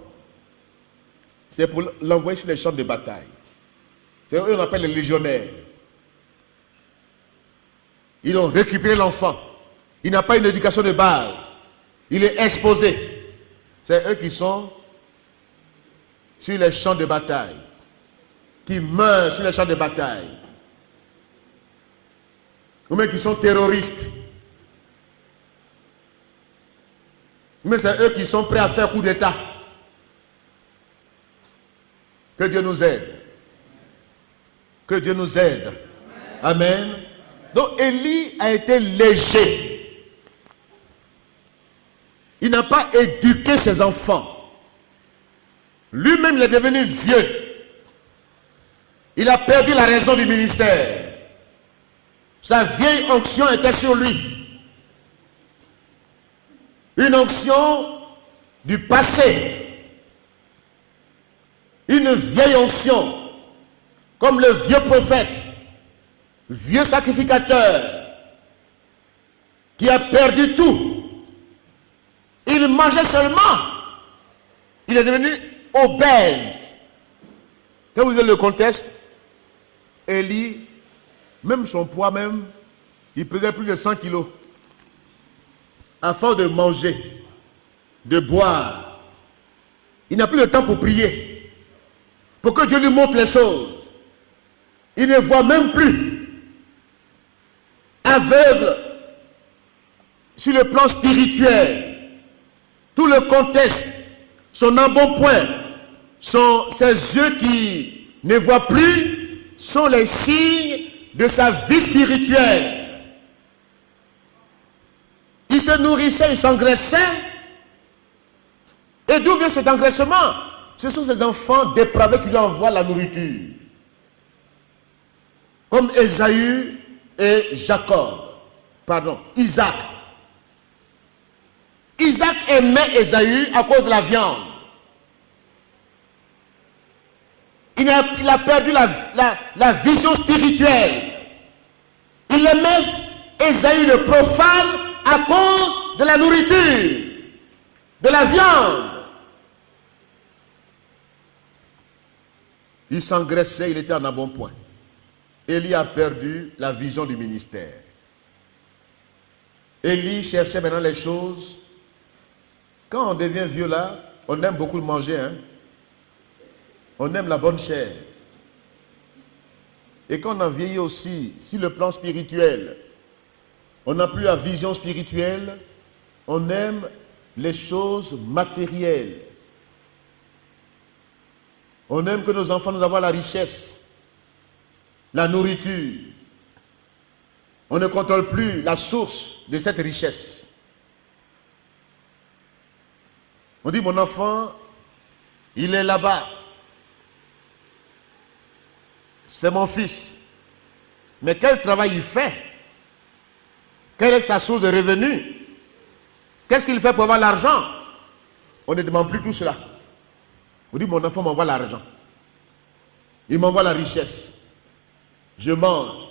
c'est pour l'envoyer sur les champs de bataille. C'est eux qu'on appelle les légionnaires. Ils ont récupéré l'enfant. Il n'a pas une éducation de base. Il est exposé. C'est eux qui sont sur les champs de bataille. Qui meurent sur les champs de bataille. Ou même qui sont terroristes. Mais c'est eux qui sont prêts à faire coup d'État. Que Dieu nous aide. Que Dieu nous aide. Amen. Donc Élie a été léger. Il n'a pas éduqué ses enfants. Lui-même il est devenu vieux. Il a perdu la raison du ministère. Sa vieille onction était sur lui. Une onction du passé. une vieille onction, comme le vieux prophète, vieux sacrificateur, qui a perdu tout. Il mangeait seulement. Il est devenu obèse. Quand vous avez le contexte, Élie, même son poids même, il pesait plus de 100 kilos. À force de manger, de boire, il n'a plus le temps pour prier, pour que Dieu lui montre les choses. Il ne voit même plus. Aveugle sur le plan spirituel. Tout le contexte, son embonpoint, ses yeux qui ne voient plus, sont les signes de sa vie spirituelle. Il se nourrissait, il s'engraissait. Et d'où vient cet engraissement? Ce sont ces enfants dépravés qui lui envoient la nourriture. Comme Ésaü et Isaac. Isaac aimait Ésaü à cause de la viande. Il a perdu la vision spirituelle. Il aimait Ésaü le profane à cause de la nourriture, de la viande. Il s'engraissait, il était en embonpoint. Élie a perdu la vision du ministère. Élie cherchait maintenant les choses. Quand on devient vieux là, on aime beaucoup manger. Hein? On aime la bonne chair. Et quand on a vieilli aussi, sur le plan spirituel, on n'a plus la vision spirituelle, on aime les choses matérielles. On aime que nos enfants nous avons la richesse, la nourriture. On ne contrôle plus la source de cette richesse. On dit, mon enfant, il est là-bas. C'est mon fils. Mais quel travail il fait? Quelle est sa source de revenus? Qu'est-ce qu'il fait pour avoir l'argent? On ne demande plus tout cela. On dit, mon enfant m'envoie l'argent. Il m'envoie la richesse. Je mange.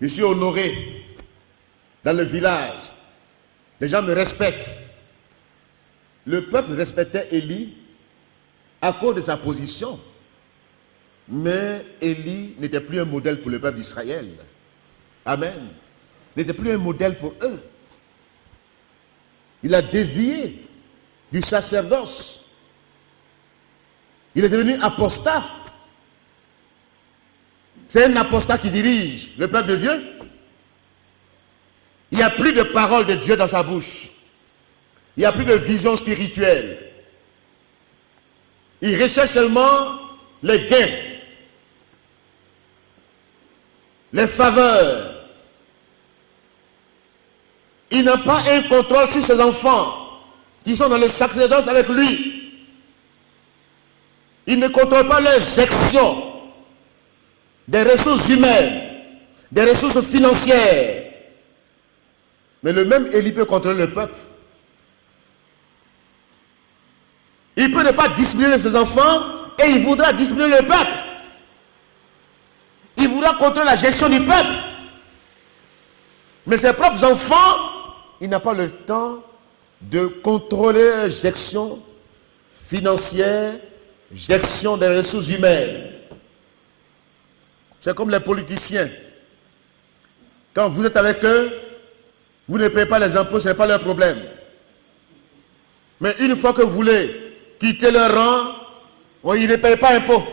Je suis honoré dans le village. Les gens me respectent. Le peuple respectait Élie à cause de sa position. Mais Élie n'était plus un modèle pour le peuple d'Israël. Amen. N'était plus un modèle pour eux. Il a dévié du sacerdoce. Il est devenu apostat. C'est un apostat qui dirige le peuple de Dieu. Il n'y a plus de parole de Dieu dans sa bouche. Il n'y a plus de vision spirituelle. Il recherche seulement les gains, les faveurs. Il n'a pas un contrôle sur ses enfants qui sont dans le sacerdoce avec lui. Il ne contrôle pas leur gestion des ressources humaines, des ressources financières. Mais le même Élie peut contrôler le peuple. Il peut ne pas discipliner ses enfants et il voudra discipliner le peuple. Il voudra contrôler la gestion du peuple. Mais ses propres enfants, il n'a pas le temps de contrôler la gestion financière, gestion des ressources humaines. C'est comme les politiciens. Quand vous êtes avec eux, vous ne payez pas les impôts, ce n'est pas leur problème. Mais une fois que vous voulez quitter leur rang, ils ne payent pas impôts.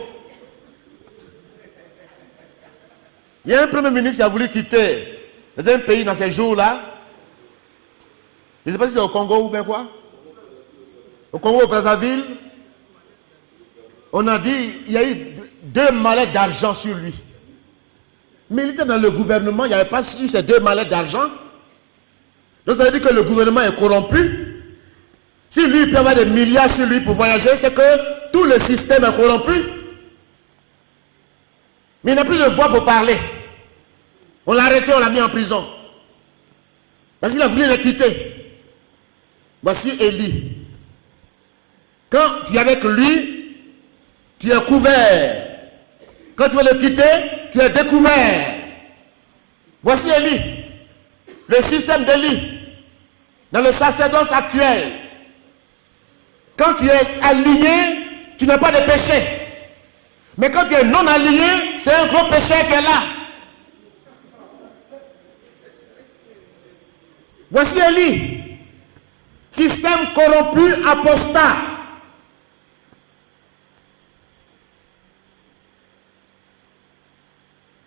Il y a un premier ministre qui a voulu quitter un pays dans ces jours-là. Je ne sais pas si c'est au Congo ou bien quoi. Au Congo, au Brazzaville, on a dit il y a eu 2 mallettes d'argent sur lui. Mais il était dans le gouvernement, il n'y avait pas eu ces 2 mallettes d'argent. Donc ça veut dire que le gouvernement est corrompu. Si lui peut avoir des milliards sur lui pour voyager, c'est que tout le système est corrompu. Mais il n'a plus de voix pour parler. On l'a arrêté, on l'a mis en prison. Parce qu'il a voulu le quitter. Voici Élie. Quand tu es avec lui, tu es couvert. Quand tu vas le quitter, tu es découvert. Voici Élie, le système d'Élie, dans le sacerdoce actuel. Quand tu es aligné, tu n'as pas de péché. Mais quand tu es non aligné, c'est un gros péché qui est là. Voici Élie, système corrompu, apostat.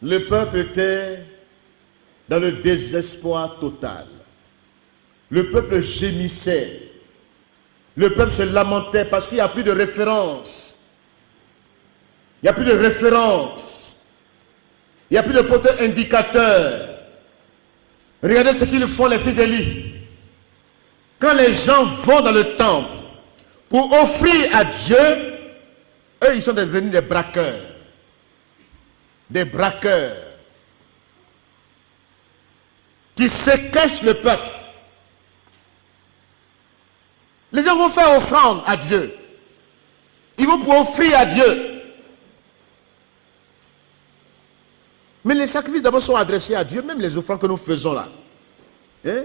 Le peuple était dans le désespoir total. Le peuple gémissait. Le peuple se lamentait parce qu'il n'y a plus de référence. Il n'y a plus de référence. Il n'y a plus de poteau indicateur. Regardez ce qu'ils font, les fils d'Élie. Quand les gens vont dans le temple pour offrir à Dieu, eux, ils sont devenus des braqueurs. Des braqueurs qui séquestrent le peuple. Les gens vont faire offrande à Dieu. Ils vont pour offrir à Dieu. Mais les sacrifices d'abord sont adressés à Dieu, même les offrandes que nous faisons là. Hein?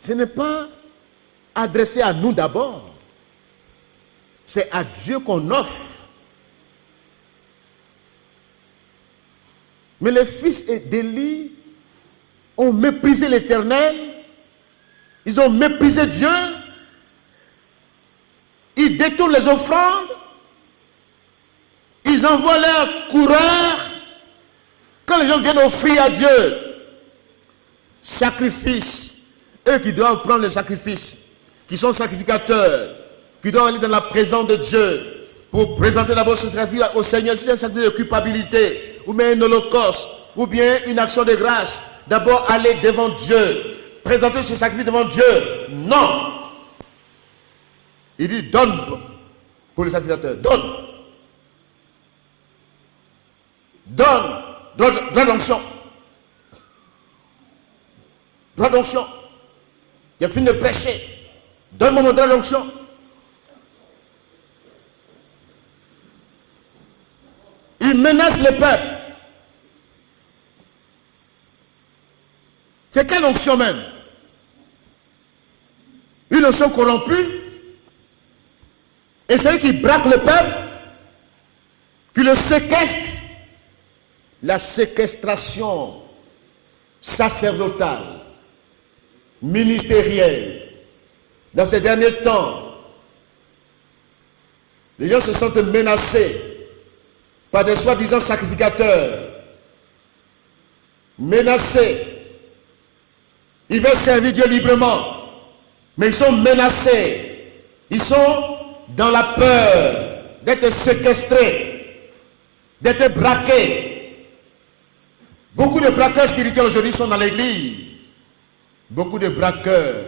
Ce n'est pas adressé à nous d'abord. C'est à Dieu qu'on offre. Mais les fils d'Élie ont méprisé l'Éternel. Ils ont méprisé Dieu. Ils détournent les offrandes. Ils envoient leurs coureurs. Quand les gens viennent offrir à Dieu, sacrifice, eux qui doivent prendre le sacrifice, qui sont sacrificateurs, qui doivent aller dans la présence de Dieu pour présenter d'abord ce sacrifice au Seigneur, si c'est un sacrifice de culpabilité, ou bien un holocauste, ou bien une action de grâce, d'abord aller devant Dieu, présenter ce sacrifice devant Dieu. Non. Il dit donne pour le sacrificateur, donne. Donne, droit d'onction. Droit d'onction. Il a fini de prêcher. Donne-moi mon droit d'onction. Il menace le peuple. C'est quelle onction même? Une onction corrompue. Et c'est eux qui braquent le peuple, qui le séquestrent. La séquestration sacerdotale, ministérielle, dans ces derniers temps, les gens se sentent menacés par des soi-disant sacrificateurs, menacés. Ils veulent servir Dieu librement, mais ils sont menacés. Ils sont dans la peur d'être séquestrés, d'être braqués. Beaucoup de braqueurs spirituels aujourd'hui sont dans l'église. Beaucoup de braqueurs.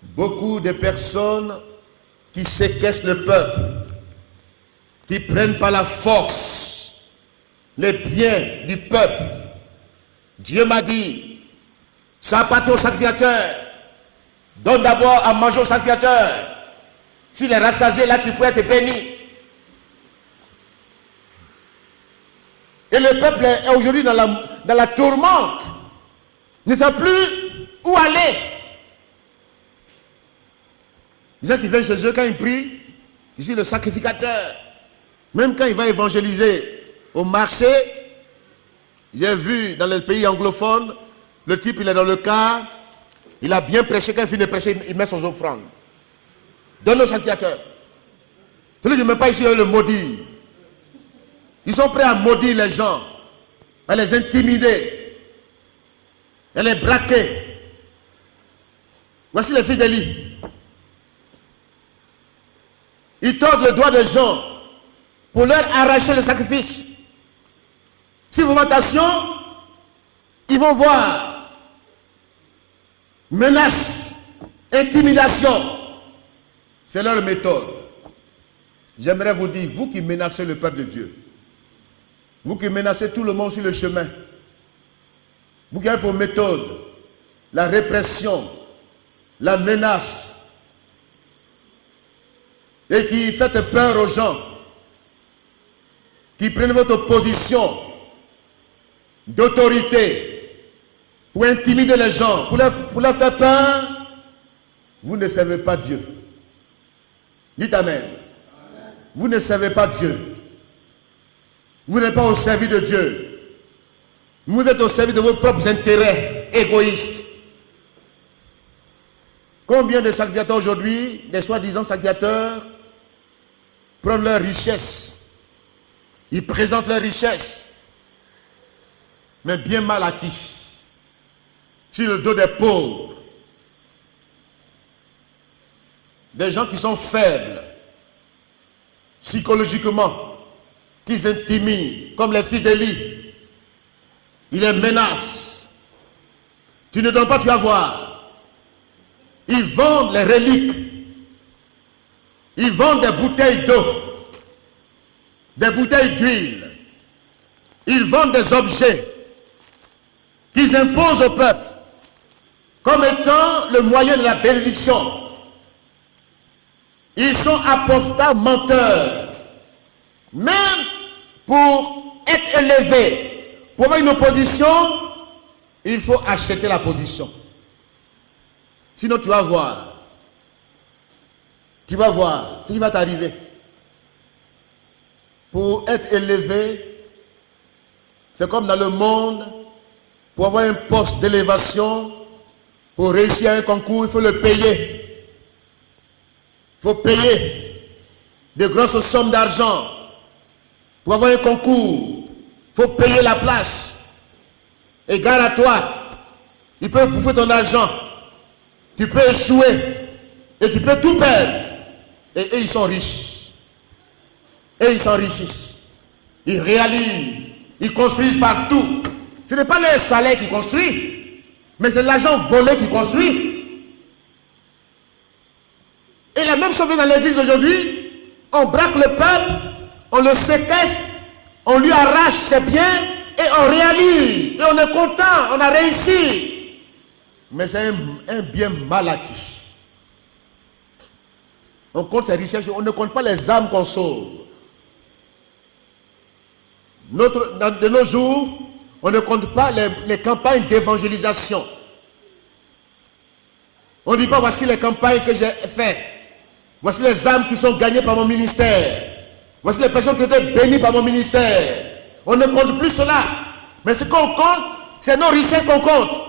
Beaucoup de personnes qui séquestrent le peuple, qui prennent par la force les biens du peuple. Dieu m'a dit, ça appartient au sacrificateur. Donne d'abord à manger au sacrificateur. S'il est rassasié, là tu peux être béni. Et le peuple est aujourd'hui dans la tourmente. Il ne sait plus où aller. Les gens qui viennent chez eux, quand ils prient, je suis le sacrificateur. Même quand il va évangéliser au marché, j'ai vu dans les pays anglophones, le type il est dans le car, il a bien prêché, quand il finit de prêcher, il met son offrande. Donne au sacrificateur. Celui qui ne met pas ici, le maudit. Ils sont prêts à maudire les gens, à les intimider, à les braquer. Voici les fils d'Élie. Ils tordent le doigt des gens pour leur arracher le sacrifice. Si vous faites attention, ils vont voir menace, intimidation. C'est leur méthode. J'aimerais vous dire, vous qui menacez le peuple de Dieu, vous qui menacez tout le monde sur le chemin, vous qui avez pour méthode la répression, la menace, et qui faites peur aux gens, qui prennent votre position d'autorité pour intimider les gens, pour leur faire peur, vous ne servez pas Dieu. Dites Amen. Vous ne servez pas Dieu. Vous n'êtes pas au service de Dieu. Vous êtes au service de vos propres intérêts égoïstes. Combien de sacrificateurs aujourd'hui, des soi-disant sacrificateurs, prennent leur richesse. Ils présentent leur richesse, mais bien mal acquis, sur le dos des pauvres. Des gens qui sont faibles, psychologiquement, qu'ils intimident, comme les fils d'Élie. Ils les menacent. Tu ne donnes pas, tu vas voir. Ils vendent les reliques. Ils vendent des bouteilles d'eau, des bouteilles d'huile. Ils vendent des objets qu'ils imposent au peuple comme étant le moyen de la bénédiction. Ils sont apostats menteurs. Même pour être élevé, pour avoir une opposition, il faut acheter la position. Sinon tu vas voir. Tu vas voir ce qui va t'arriver. Pour être élevé, c'est comme dans le monde, pour avoir un poste d'élévation, pour réussir un concours, il faut le payer. Il faut payer de grosses sommes d'argent. Pour avoir un concours, il faut payer la place. Et gare à toi, il peut bouffer ton argent. Tu peux échouer et tu peux tout perdre. Et eux, ils sont riches. Et ils s'enrichissent. Ils réalisent. Ils construisent partout. Ce n'est pas le salaire qui construit, mais c'est l'argent volé qui construit. Et la même chose dans l'église d'aujourd'hui. On braque le peuple, on le séquestre, on lui arrache ses biens et on réalise. Et on est content, on a réussi. Mais c'est un bien mal acquis. On compte ses richesses, on ne compte pas les âmes qu'on sauve. De nos jours, on ne compte pas les campagnes d'évangélisation. On ne dit pas voici les campagnes que j'ai faites. Voici les âmes qui sont gagnées par mon ministère. Voici les personnes qui ont été bénies par mon ministère. On ne compte plus cela. Mais ce qu'on compte, c'est nos richesses qu'on compte.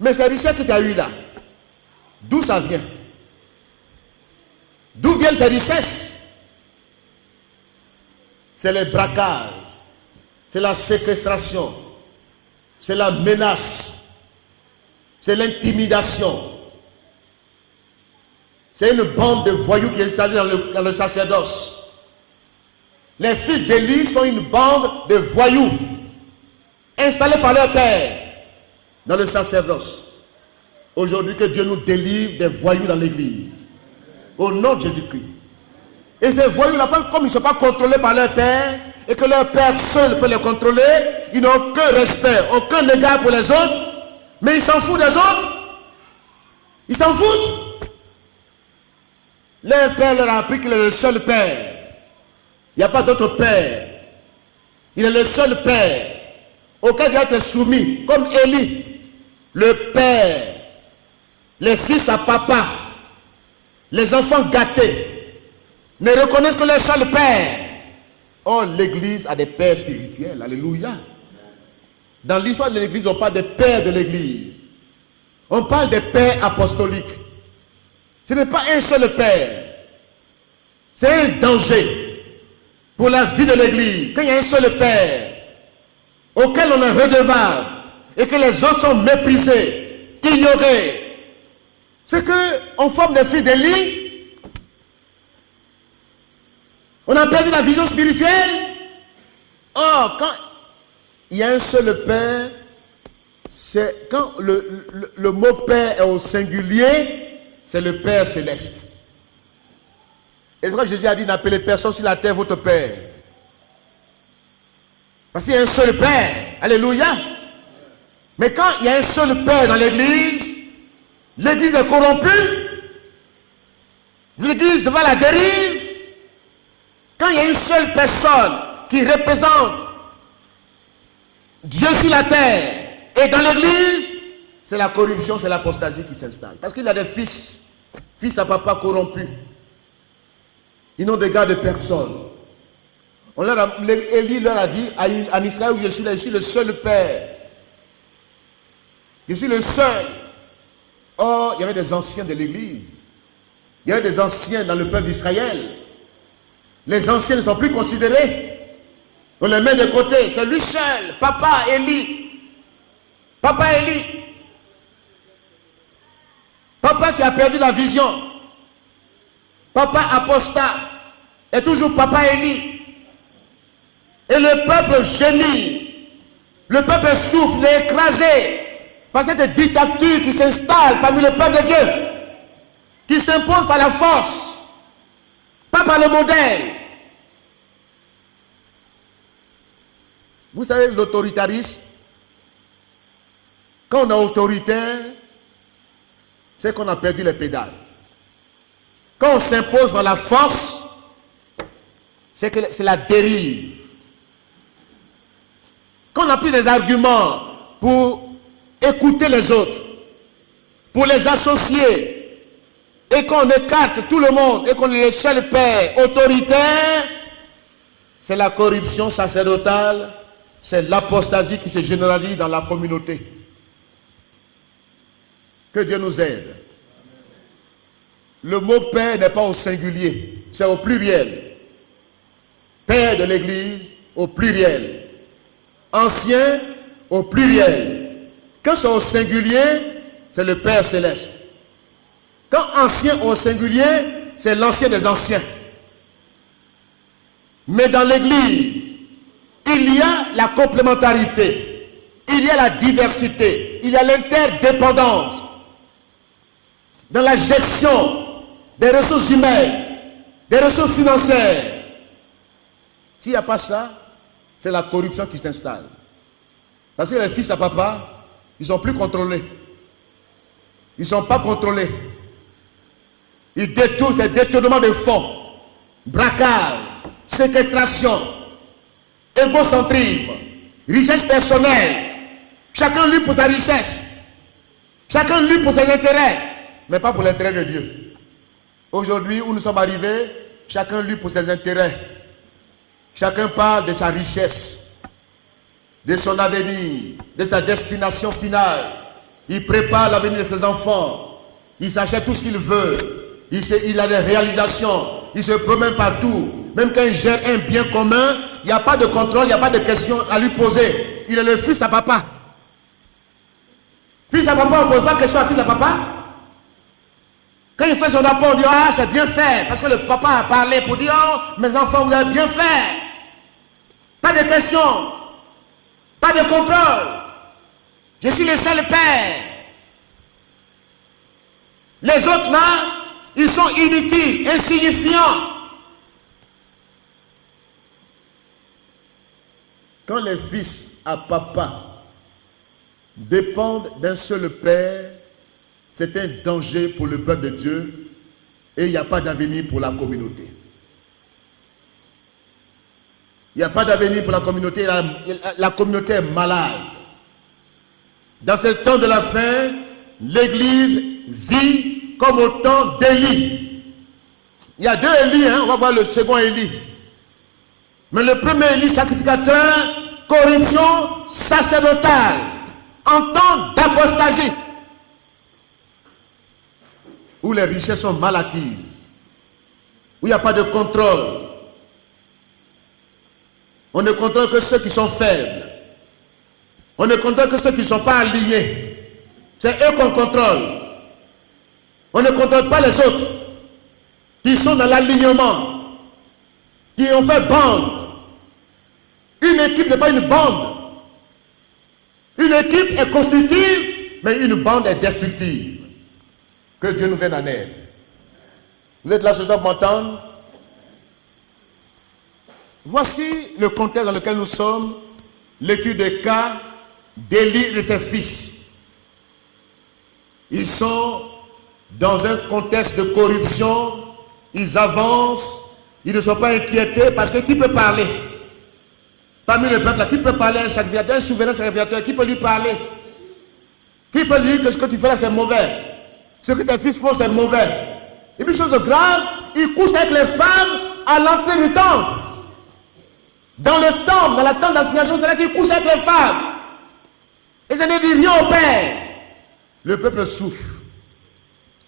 Mais ces richesses que tu as eues là, d'où ça vient? D'où viennent ces richesses? C'est le braquage, c'est la séquestration, c'est la menace, c'est l'intimidation. C'est une bande de voyous qui est installée dans le sacerdoce. Les fils d'Élie sont une bande de voyous installés par leur père dans le sacerdoce. Aujourd'hui, que Dieu nous délivre des voyous dans l'église. Au nom de Jésus-Christ. Et ces voyous-là, comme ils ne sont pas contrôlés par leur père, et que leur père seul peut les contrôler, ils n'ont aucun respect, aucun égard pour les autres, mais ils s'en foutent des autres. Ils s'en foutent. Leur père leur a appris qu'il est le seul père. Il n'y a pas d'autre père. Il est le seul père auquel doit être soumis, comme Élie, le père, les fils à papa, les enfants gâtés, ne reconnaissent que le seul père. Oh, l'église a des pères spirituels. Alléluia. Dans l'histoire de l'église, on parle des pères de l'église. On parle des pères apostoliques. Ce n'est pas un seul père. C'est un danger pour la vie de l'église. Quand il y a un seul père auquel on est redevable et que les autres sont méprisés, ignorés, c'est qu'on forme des fils d'Élie. On a perdu la vision spirituelle. Or, quand il y a un seul père, c'est quand le mot père est au singulier, c'est le Père céleste. Et c'est vrai que Jésus a dit, n'appelez personne sur la terre votre Père. Parce qu'il y a un seul Père. Alléluia. Mais quand il y a un seul Père dans l'église, l'église est corrompue, l'église va à la dérive, Quand il y a une seule personne qui représente Dieu sur la terre et dans l'église, c'est la corruption, c'est l'apostasie qui s'installe. Parce qu'il y a des fils à papa corrompus. Ils n'ont d'égard de personne. Élie leur a dit en Israël où je suis le seul père. Je suis le seul. Or, il y avait des anciens de l'église. Il y avait des anciens dans le peuple d'Israël. Les anciens ne sont plus considérés. On les met de côté. C'est lui seul. Papa Élie. Papa Élie. Papa qui a perdu la vision. Papa apostat. Et toujours papa Élie. Et le peuple gémit. Le peuple souffre, il est écrasé par cette dictature qui s'installe parmi le peuple de Dieu. Qui s'impose par la force. Pas par le modèle. Vous savez, l'autoritarisme, quand on est autoritaire, c'est qu'on a perdu les pédales. Quand on s'impose par la force, c'est que c'est la dérive. Quand on n'a plus des arguments pour écouter les autres, pour les associer, et qu'on écarte tout le monde, et qu'on est le seul père autoritaire, c'est la corruption sacerdotale, c'est l'apostasie qui se généralise dans la communauté. Que Dieu nous aide. Le mot père n'est pas au singulier, c'est au pluriel. Père de l'Église au pluriel. Ancien au pluriel. Quand c'est au singulier, c'est le Père céleste. Quand ancien au singulier, c'est l'ancien des anciens. Mais dans l'Église, il y a la complémentarité, il y a la diversité, il y a l'interdépendance. Dans la gestion des ressources humaines, des ressources financières. S'il n'y a pas ça, c'est la corruption qui s'installe. Parce que les fils à papa, ils ne sont plus contrôlés. Ils ne sont pas contrôlés. Ils détournent ces détournements de fonds, braquage, séquestration, égocentrisme, richesse personnelle. Chacun lutte pour sa richesse. Chacun lutte pour ses intérêts, mais pas pour l'intérêt de Dieu. Aujourd'hui, où nous sommes arrivés, chacun lutte pour ses intérêts. Chacun parle de sa richesse, de son avenir, de sa destination finale. Il prépare l'avenir de ses enfants. Il s'achète tout ce qu'il veut. Il a des réalisations. Il se promène partout. Même quand il gère un bien commun, il n'y a pas de contrôle, il n'y a pas de questions à lui poser. Il est le fils à papa. Fils à papa, on ne pose pas de questions à fils à papa. Quand il fait son rapport, on dit « Ah, c'est bien fait ». Parce que le papa a parlé pour dire « Oh, mes enfants, vous avez bien fait ». Pas de questions. Pas de contrôle. Je suis le seul père. Les autres là, ils sont inutiles, insignifiants. Quand les fils à papa dépendent d'un seul père, c'est un danger pour le peuple de Dieu et il n'y a pas d'avenir pour la communauté. Il n'y a pas d'avenir pour la communauté, la communauté est malade. Dans ce temps de la fin, l'Église vit comme au temps d'Élie. Il y a deux Élie, on va voir le second Élie. Mais le premier Élie sacrificateur, corruption sacerdotale, en temps d'apostasie, où les richesses sont mal acquises, où il n'y a pas de contrôle. On ne contrôle que ceux qui sont faibles. On ne contrôle que ceux qui ne sont pas alignés. C'est eux qu'on contrôle. On ne contrôle pas les autres qui sont dans l'alignement, qui ont fait bande. Une équipe n'est pas une bande. Une équipe est constructive, mais une bande est destructive. Que Dieu nous vienne en aide. Vous êtes là ce soir pour m'entendre? Voici le contexte dans lequel nous sommes, l'étude des cas d'Élie et de ses fils. Ils sont dans un contexte de corruption, ils avancent Ils ne sont pas inquiétés parce que qui peut parler? Parmi le peuple, là, qui peut parler à un sacrificateur, un souverain sacrificateur, qui peut lui parler? Qui peut lui dire que ce que tu fais là c'est mauvais? Ce que tes fils font c'est mauvais. Et puis chose de grave, ils couchent avec les femmes à l'entrée du temple. Dans le temple, dans la tente d'assignation, c'est là qu'ils couchent avec les femmes. Et ça ne dit rien au Père. Le peuple souffre.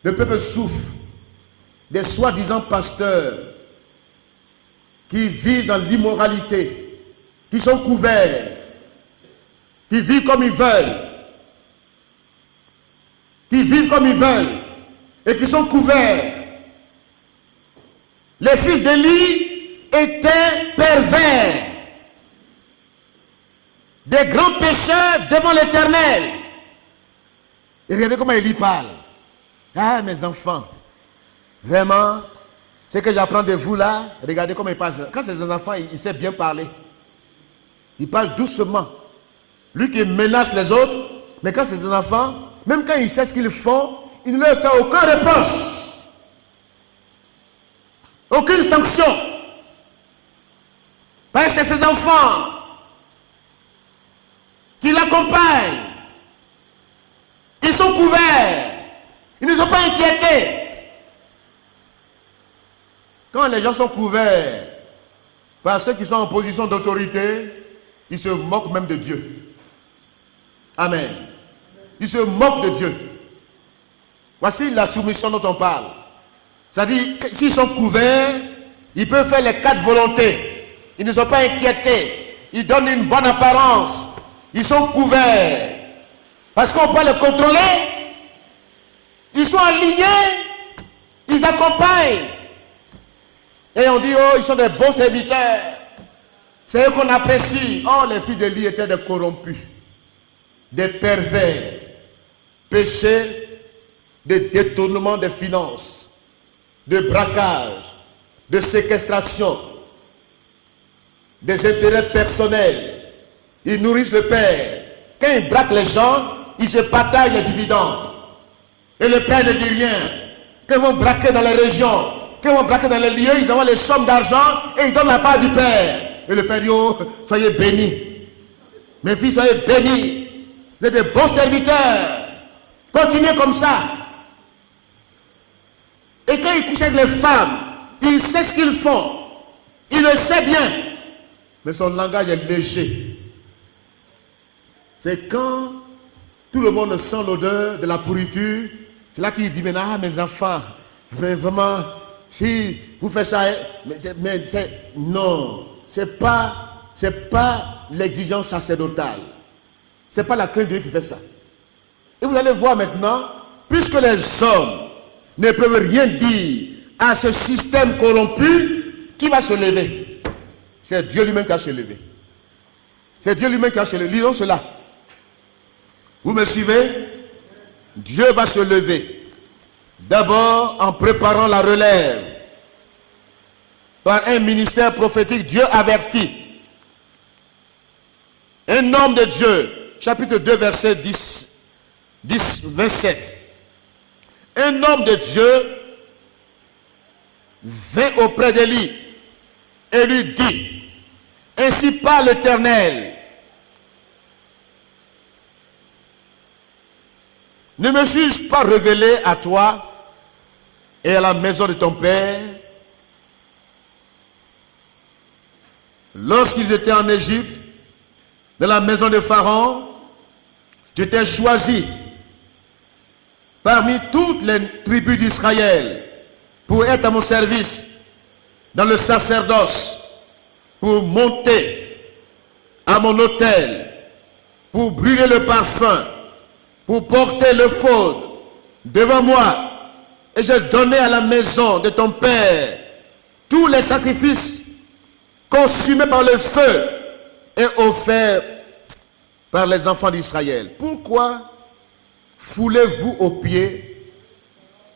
Le peuple souffre des soi-disant pasteurs qui vivent dans l'immoralité, qui sont couverts, qui vivent comme ils veulent, et qui sont couverts. Les fils d'Élie étaient pervers, des grands pécheurs devant l'Éternel. Et regardez comment Élie parle. Ah, mes enfants, vraiment, ce que j'apprends de vous là, regardez comment il parle. Quand c'est des enfants, il sait bien parler. Il parle doucement. Lui qui menace les autres, mais quand c'est des enfants, même quand il sait ce qu'ils font, il ne leur fait aucun reproche. Aucune sanction. Parce que c'est ses enfants qui l'accompagnent. Ils sont couverts. Ils ne sont pas inquiétés. Quand les gens sont couverts par ceux qui sont en position d'autorité, ils se moquent même de Dieu. Amen. Ils se moquent de Dieu. Voici la soumission dont on parle. C'est-à-dire que s'ils sont couverts, ils peuvent faire les 4 volontés. Ils ne sont pas inquiétés. Ils donnent une bonne apparence. Ils sont couverts. Parce qu'on peut les contrôler. Ils sont alignés. Ils accompagnent. Et on dit, oh, ils sont des bons serviteurs. C'est eux qu'on apprécie. Oh, les fils d'Élie étaient des corrompus, des pervers, péchés de détournement des finances, de braquage, de séquestration, des intérêts personnels. Ils nourrissent le Père. Quand ils braquent les gens, ils se partagent les dividendes. Et le Père ne dit rien. Quand ils vont braquer dans les régions, quand ils vont braquer dans les lieux, ils envoient les sommes d'argent et ils donnent la part du Père. Et le Père dit, oh, soyez bénis. Mes fils, soyez bénis. Vous êtes des bons serviteurs. Continuez comme ça. Et quand ils couchent avec les femmes, il sait ce qu'ils font. Il le sait bien. Mais son langage est léger. C'est quand tout le monde sent l'odeur de la pourriture, c'est là qu'il dit, mais ah, mes enfants, vraiment, si vous faites ça, non, c'est pas l'exigence sacerdotale. C'est pas la crainte de Dieu qui fait ça. Et vous allez voir maintenant, puisque les hommes ne peuvent rien dire à ce système corrompu, qui va se lever? C'est Dieu lui-même qui va se lever. C'est Dieu lui-même qui va se lever. Lisons cela. Vous me suivez? Dieu va se lever. D'abord en préparant la relève. Par un ministère prophétique, Dieu avertit. Un homme de Dieu, chapitre 2, verset 10, 27. Un homme de Dieu vint auprès d'Élie et lui dit, ainsi parle l'Éternel, ne me suis-je pas révélé à toi et à la maison de ton père lorsqu'ils étaient en Égypte, dans la maison de Pharaon? Je t'ai choisi parmi toutes les tribus d'Israël pour être à mon service dans le sacerdoce, pour monter à mon autel, pour brûler le parfum, pour porter le faune devant moi. Et j'ai donné à la maison de ton père tous les sacrifices consumés par le feu et offerts par les enfants d'Israël. Pourquoi foulez-vous aux pieds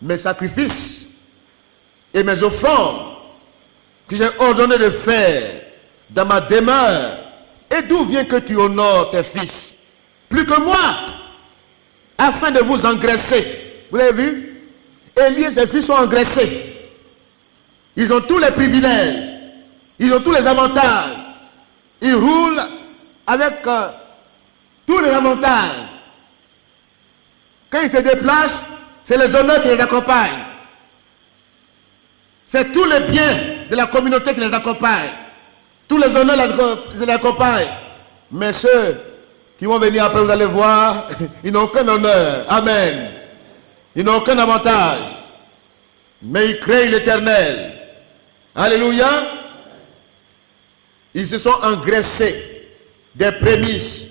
mes sacrifices et mes offrandes que j'ai ordonné de faire dans ma demeure? Et d'où vient que tu honores tes fils plus que moi, afin de vous engraisser? Vous avez vu? Élie et ses fils sont engraissés. Ils ont tous les privilèges. Ils ont tous les avantages. Ils roulent avec tous les avantages. Quand ils se déplacent, c'est les honneurs qui les accompagnent. C'est tous les biens de la communauté qui les accompagnent. Tous les honneurs les accompagnent. Mais ceux qui vont venir après, vous allez voir, ils n'ont aucun honneur. Amen. Ils n'ont aucun avantage. Mais ils créent l'Éternel. Alléluia. Ils se sont engraissés des prémices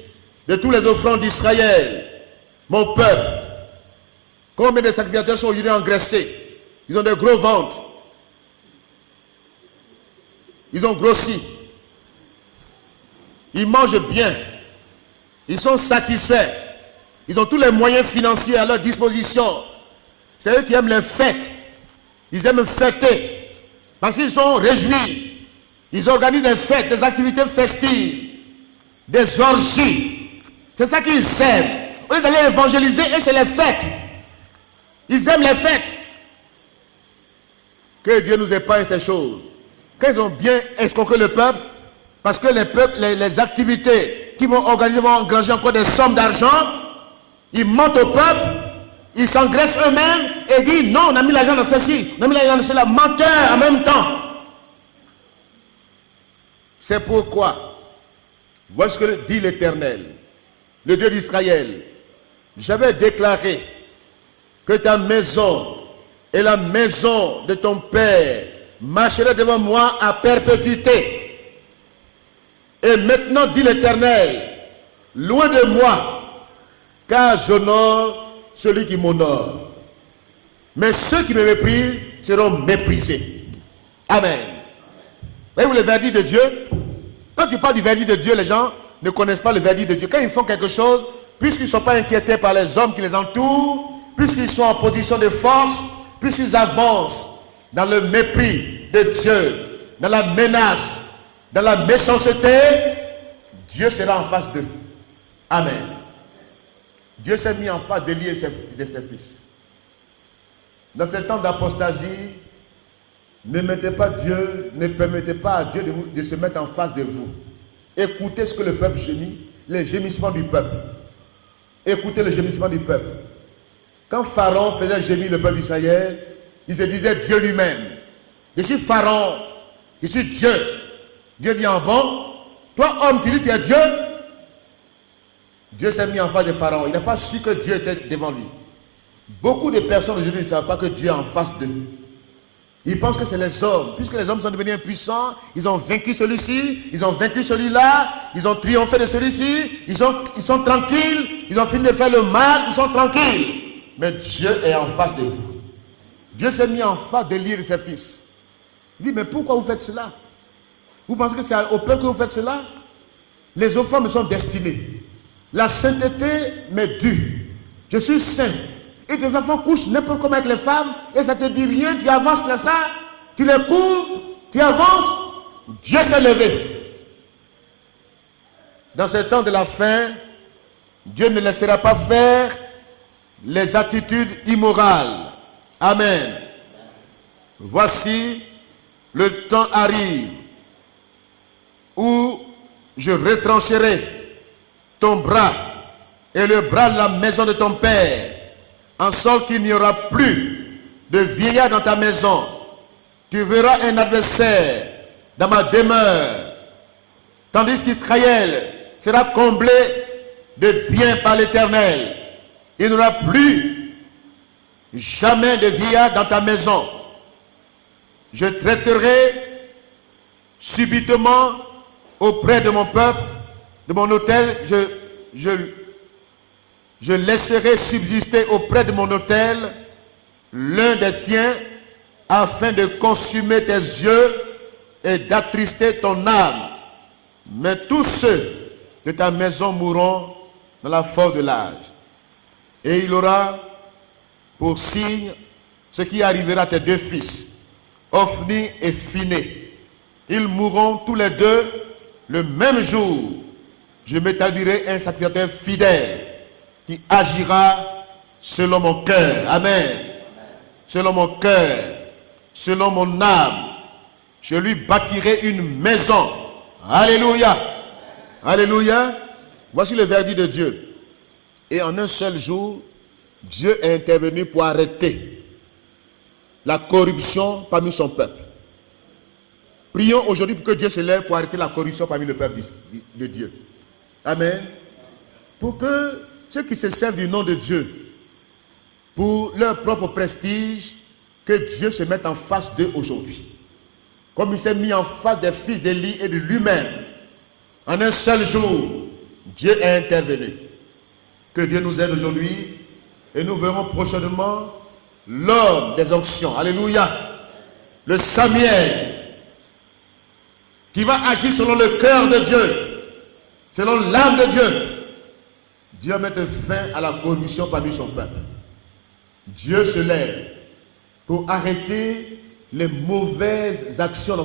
de tous les offrandes d'Israël. Mon peuple. Combien de sacrificateurs sont aujourd'hui engraissés? Ils ont de gros ventres. Ils ont grossi. Ils mangent bien. Ils sont satisfaits. Ils ont tous les moyens financiers à leur disposition. C'est eux qui aiment les fêtes. Ils aiment fêter. Parce qu'ils sont réjouis. Ils organisent des fêtes, des activités festives, des orgies. C'est ça qu'ils aiment. Au lieu d'aller évangéliser, et c'est les fêtes. Ils aiment les fêtes. Que Dieu nous épargne ces choses. Quand ils ont bien escroqué le peuple, parce que les peuples, les activités qui vont organiser vont engranger encore des sommes d'argent, ils mentent au peuple, ils s'engraissent eux-mêmes et disent non, on a mis l'argent dans ceci, on a mis l'argent dans cela, menteur en même temps. C'est pourquoi, voici ce que dit l'Éternel, le Dieu d'Israël. J'avais déclaré que ta maison et la maison de ton père marcheraient devant moi à perpétuité. Et maintenant, dit l'Éternel, loin de moi, car j'honore celui qui m'honore. Mais ceux qui me méprisent seront méprisés. Amen. Voyez-vous le verdict de Dieu? Quand tu parles du verdict de Dieu, les gens ne connaissent pas le verdict de Dieu. Quand ils font quelque chose, puisqu'ils ne sont pas inquiétés par les hommes qui les entourent, puisqu'ils sont en position de force, puisqu'ils avancent dans le mépris de Dieu, dans la menace, dans la méchanceté, Dieu sera en face d'eux. Amen. Dieu s'est mis en face d'Élie et de ses fils. Dans ce temps d'apostasie, ne mettez pas Dieu, ne permettez pas à Dieu de se mettre en face de vous. Écoutez ce que le peuple gémit, les gémissements du peuple. Écoutez le gémissement du peuple. Quand Pharaon faisait gémir le peuple d'Israël, il se disait Dieu lui-même. Je suis Pharaon, je suis Dieu. Dieu dit en bon, toi homme, tu dis tu es Dieu. Dieu s'est mis en face de Pharaon. Il n'a pas su que Dieu était devant lui. Beaucoup de personnes aujourd'hui ne savent pas que Dieu est en face d'eux. Ils pensent que c'est les hommes. Puisque les hommes sont devenus impuissants, ils ont vaincu celui-ci, ils ont vaincu celui-là, ils ont triomphé de celui-ci, ils sont tranquilles, ils ont fini de faire le mal, ils sont tranquilles. Mais Dieu est en face de vous. Dieu s'est mis en face d'Élie et de ses fils. Il dit, mais pourquoi vous faites cela? Vous pensez que c'est au peuple que vous faites cela? Les offrandes me sont destinées. La sainteté m'est due. Je suis saint. Et tes enfants couchent n'importe comment avec les femmes et ça te dit rien, tu avances là ça, tu les cours, tu avances, Dieu s'est levé. Dans ce temps de la fin, Dieu ne laissera pas faire les attitudes immorales. Amen. Voici, le temps arrive où je retrancherai ton bras et le bras de la maison de ton père, en sorte qu'il n'y aura plus de vieillard dans ta maison. Tu verras un adversaire dans ma demeure, tandis qu'Israël sera comblé de bien par l'Éternel. Il n'y aura plus jamais de vieillard dans ta maison. Je traiterai subitement auprès de mon peuple, de mon autel, je laisserai subsister auprès de mon autel l'un des tiens afin de consumer tes yeux et d'attrister ton âme. Mais tous ceux de ta maison mourront dans la force de l'âge. Et il aura pour signe ce qui arrivera à tes deux fils, Ophni et Phiné. Ils mourront tous les deux le même jour. Je m'établirai un sacrificateur fidèle qui agira selon mon cœur. Amen. Selon mon cœur, selon mon âme, Je lui bâtirai une maison. Alléluia. Alléluia. Voici le verdict de Dieu. Et en un seul jour, Dieu est intervenu pour arrêter la corruption parmi son peuple. Prions aujourd'hui pour que Dieu se lève pour arrêter la corruption parmi le peuple de Dieu. Amen. Pour que ceux qui se servent du nom de Dieu, pour leur propre prestige, que Dieu se mette en face d'eux aujourd'hui. Comme il s'est mis en face des fils d'Élie et de lui-même. En un seul jour, Dieu est intervenu. Que Dieu nous aide aujourd'hui et nous verrons prochainement l'homme des onctions. Alléluia. Le Samuel qui va agir selon le cœur de Dieu, selon l'âme de Dieu. Dieu met fin à la corruption parmi son peuple. Dieu se lève pour arrêter les mauvaises actions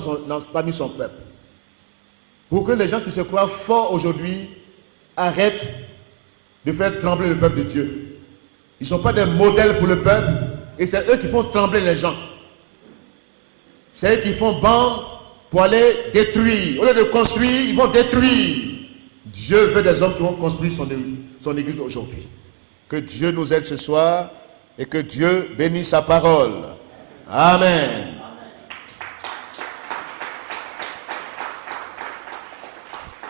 parmi son peuple. Pour que les gens qui se croient forts aujourd'hui arrêtent de faire trembler le peuple de Dieu. Ils ne sont pas des modèles pour le peuple et c'est eux qui font trembler les gens. C'est eux qui font bande pour aller détruire. Au lieu de construire, ils vont détruire. Dieu veut des hommes qui vont construire son église aujourd'hui. Que Dieu nous aide ce soir et que Dieu bénisse sa parole. Amen.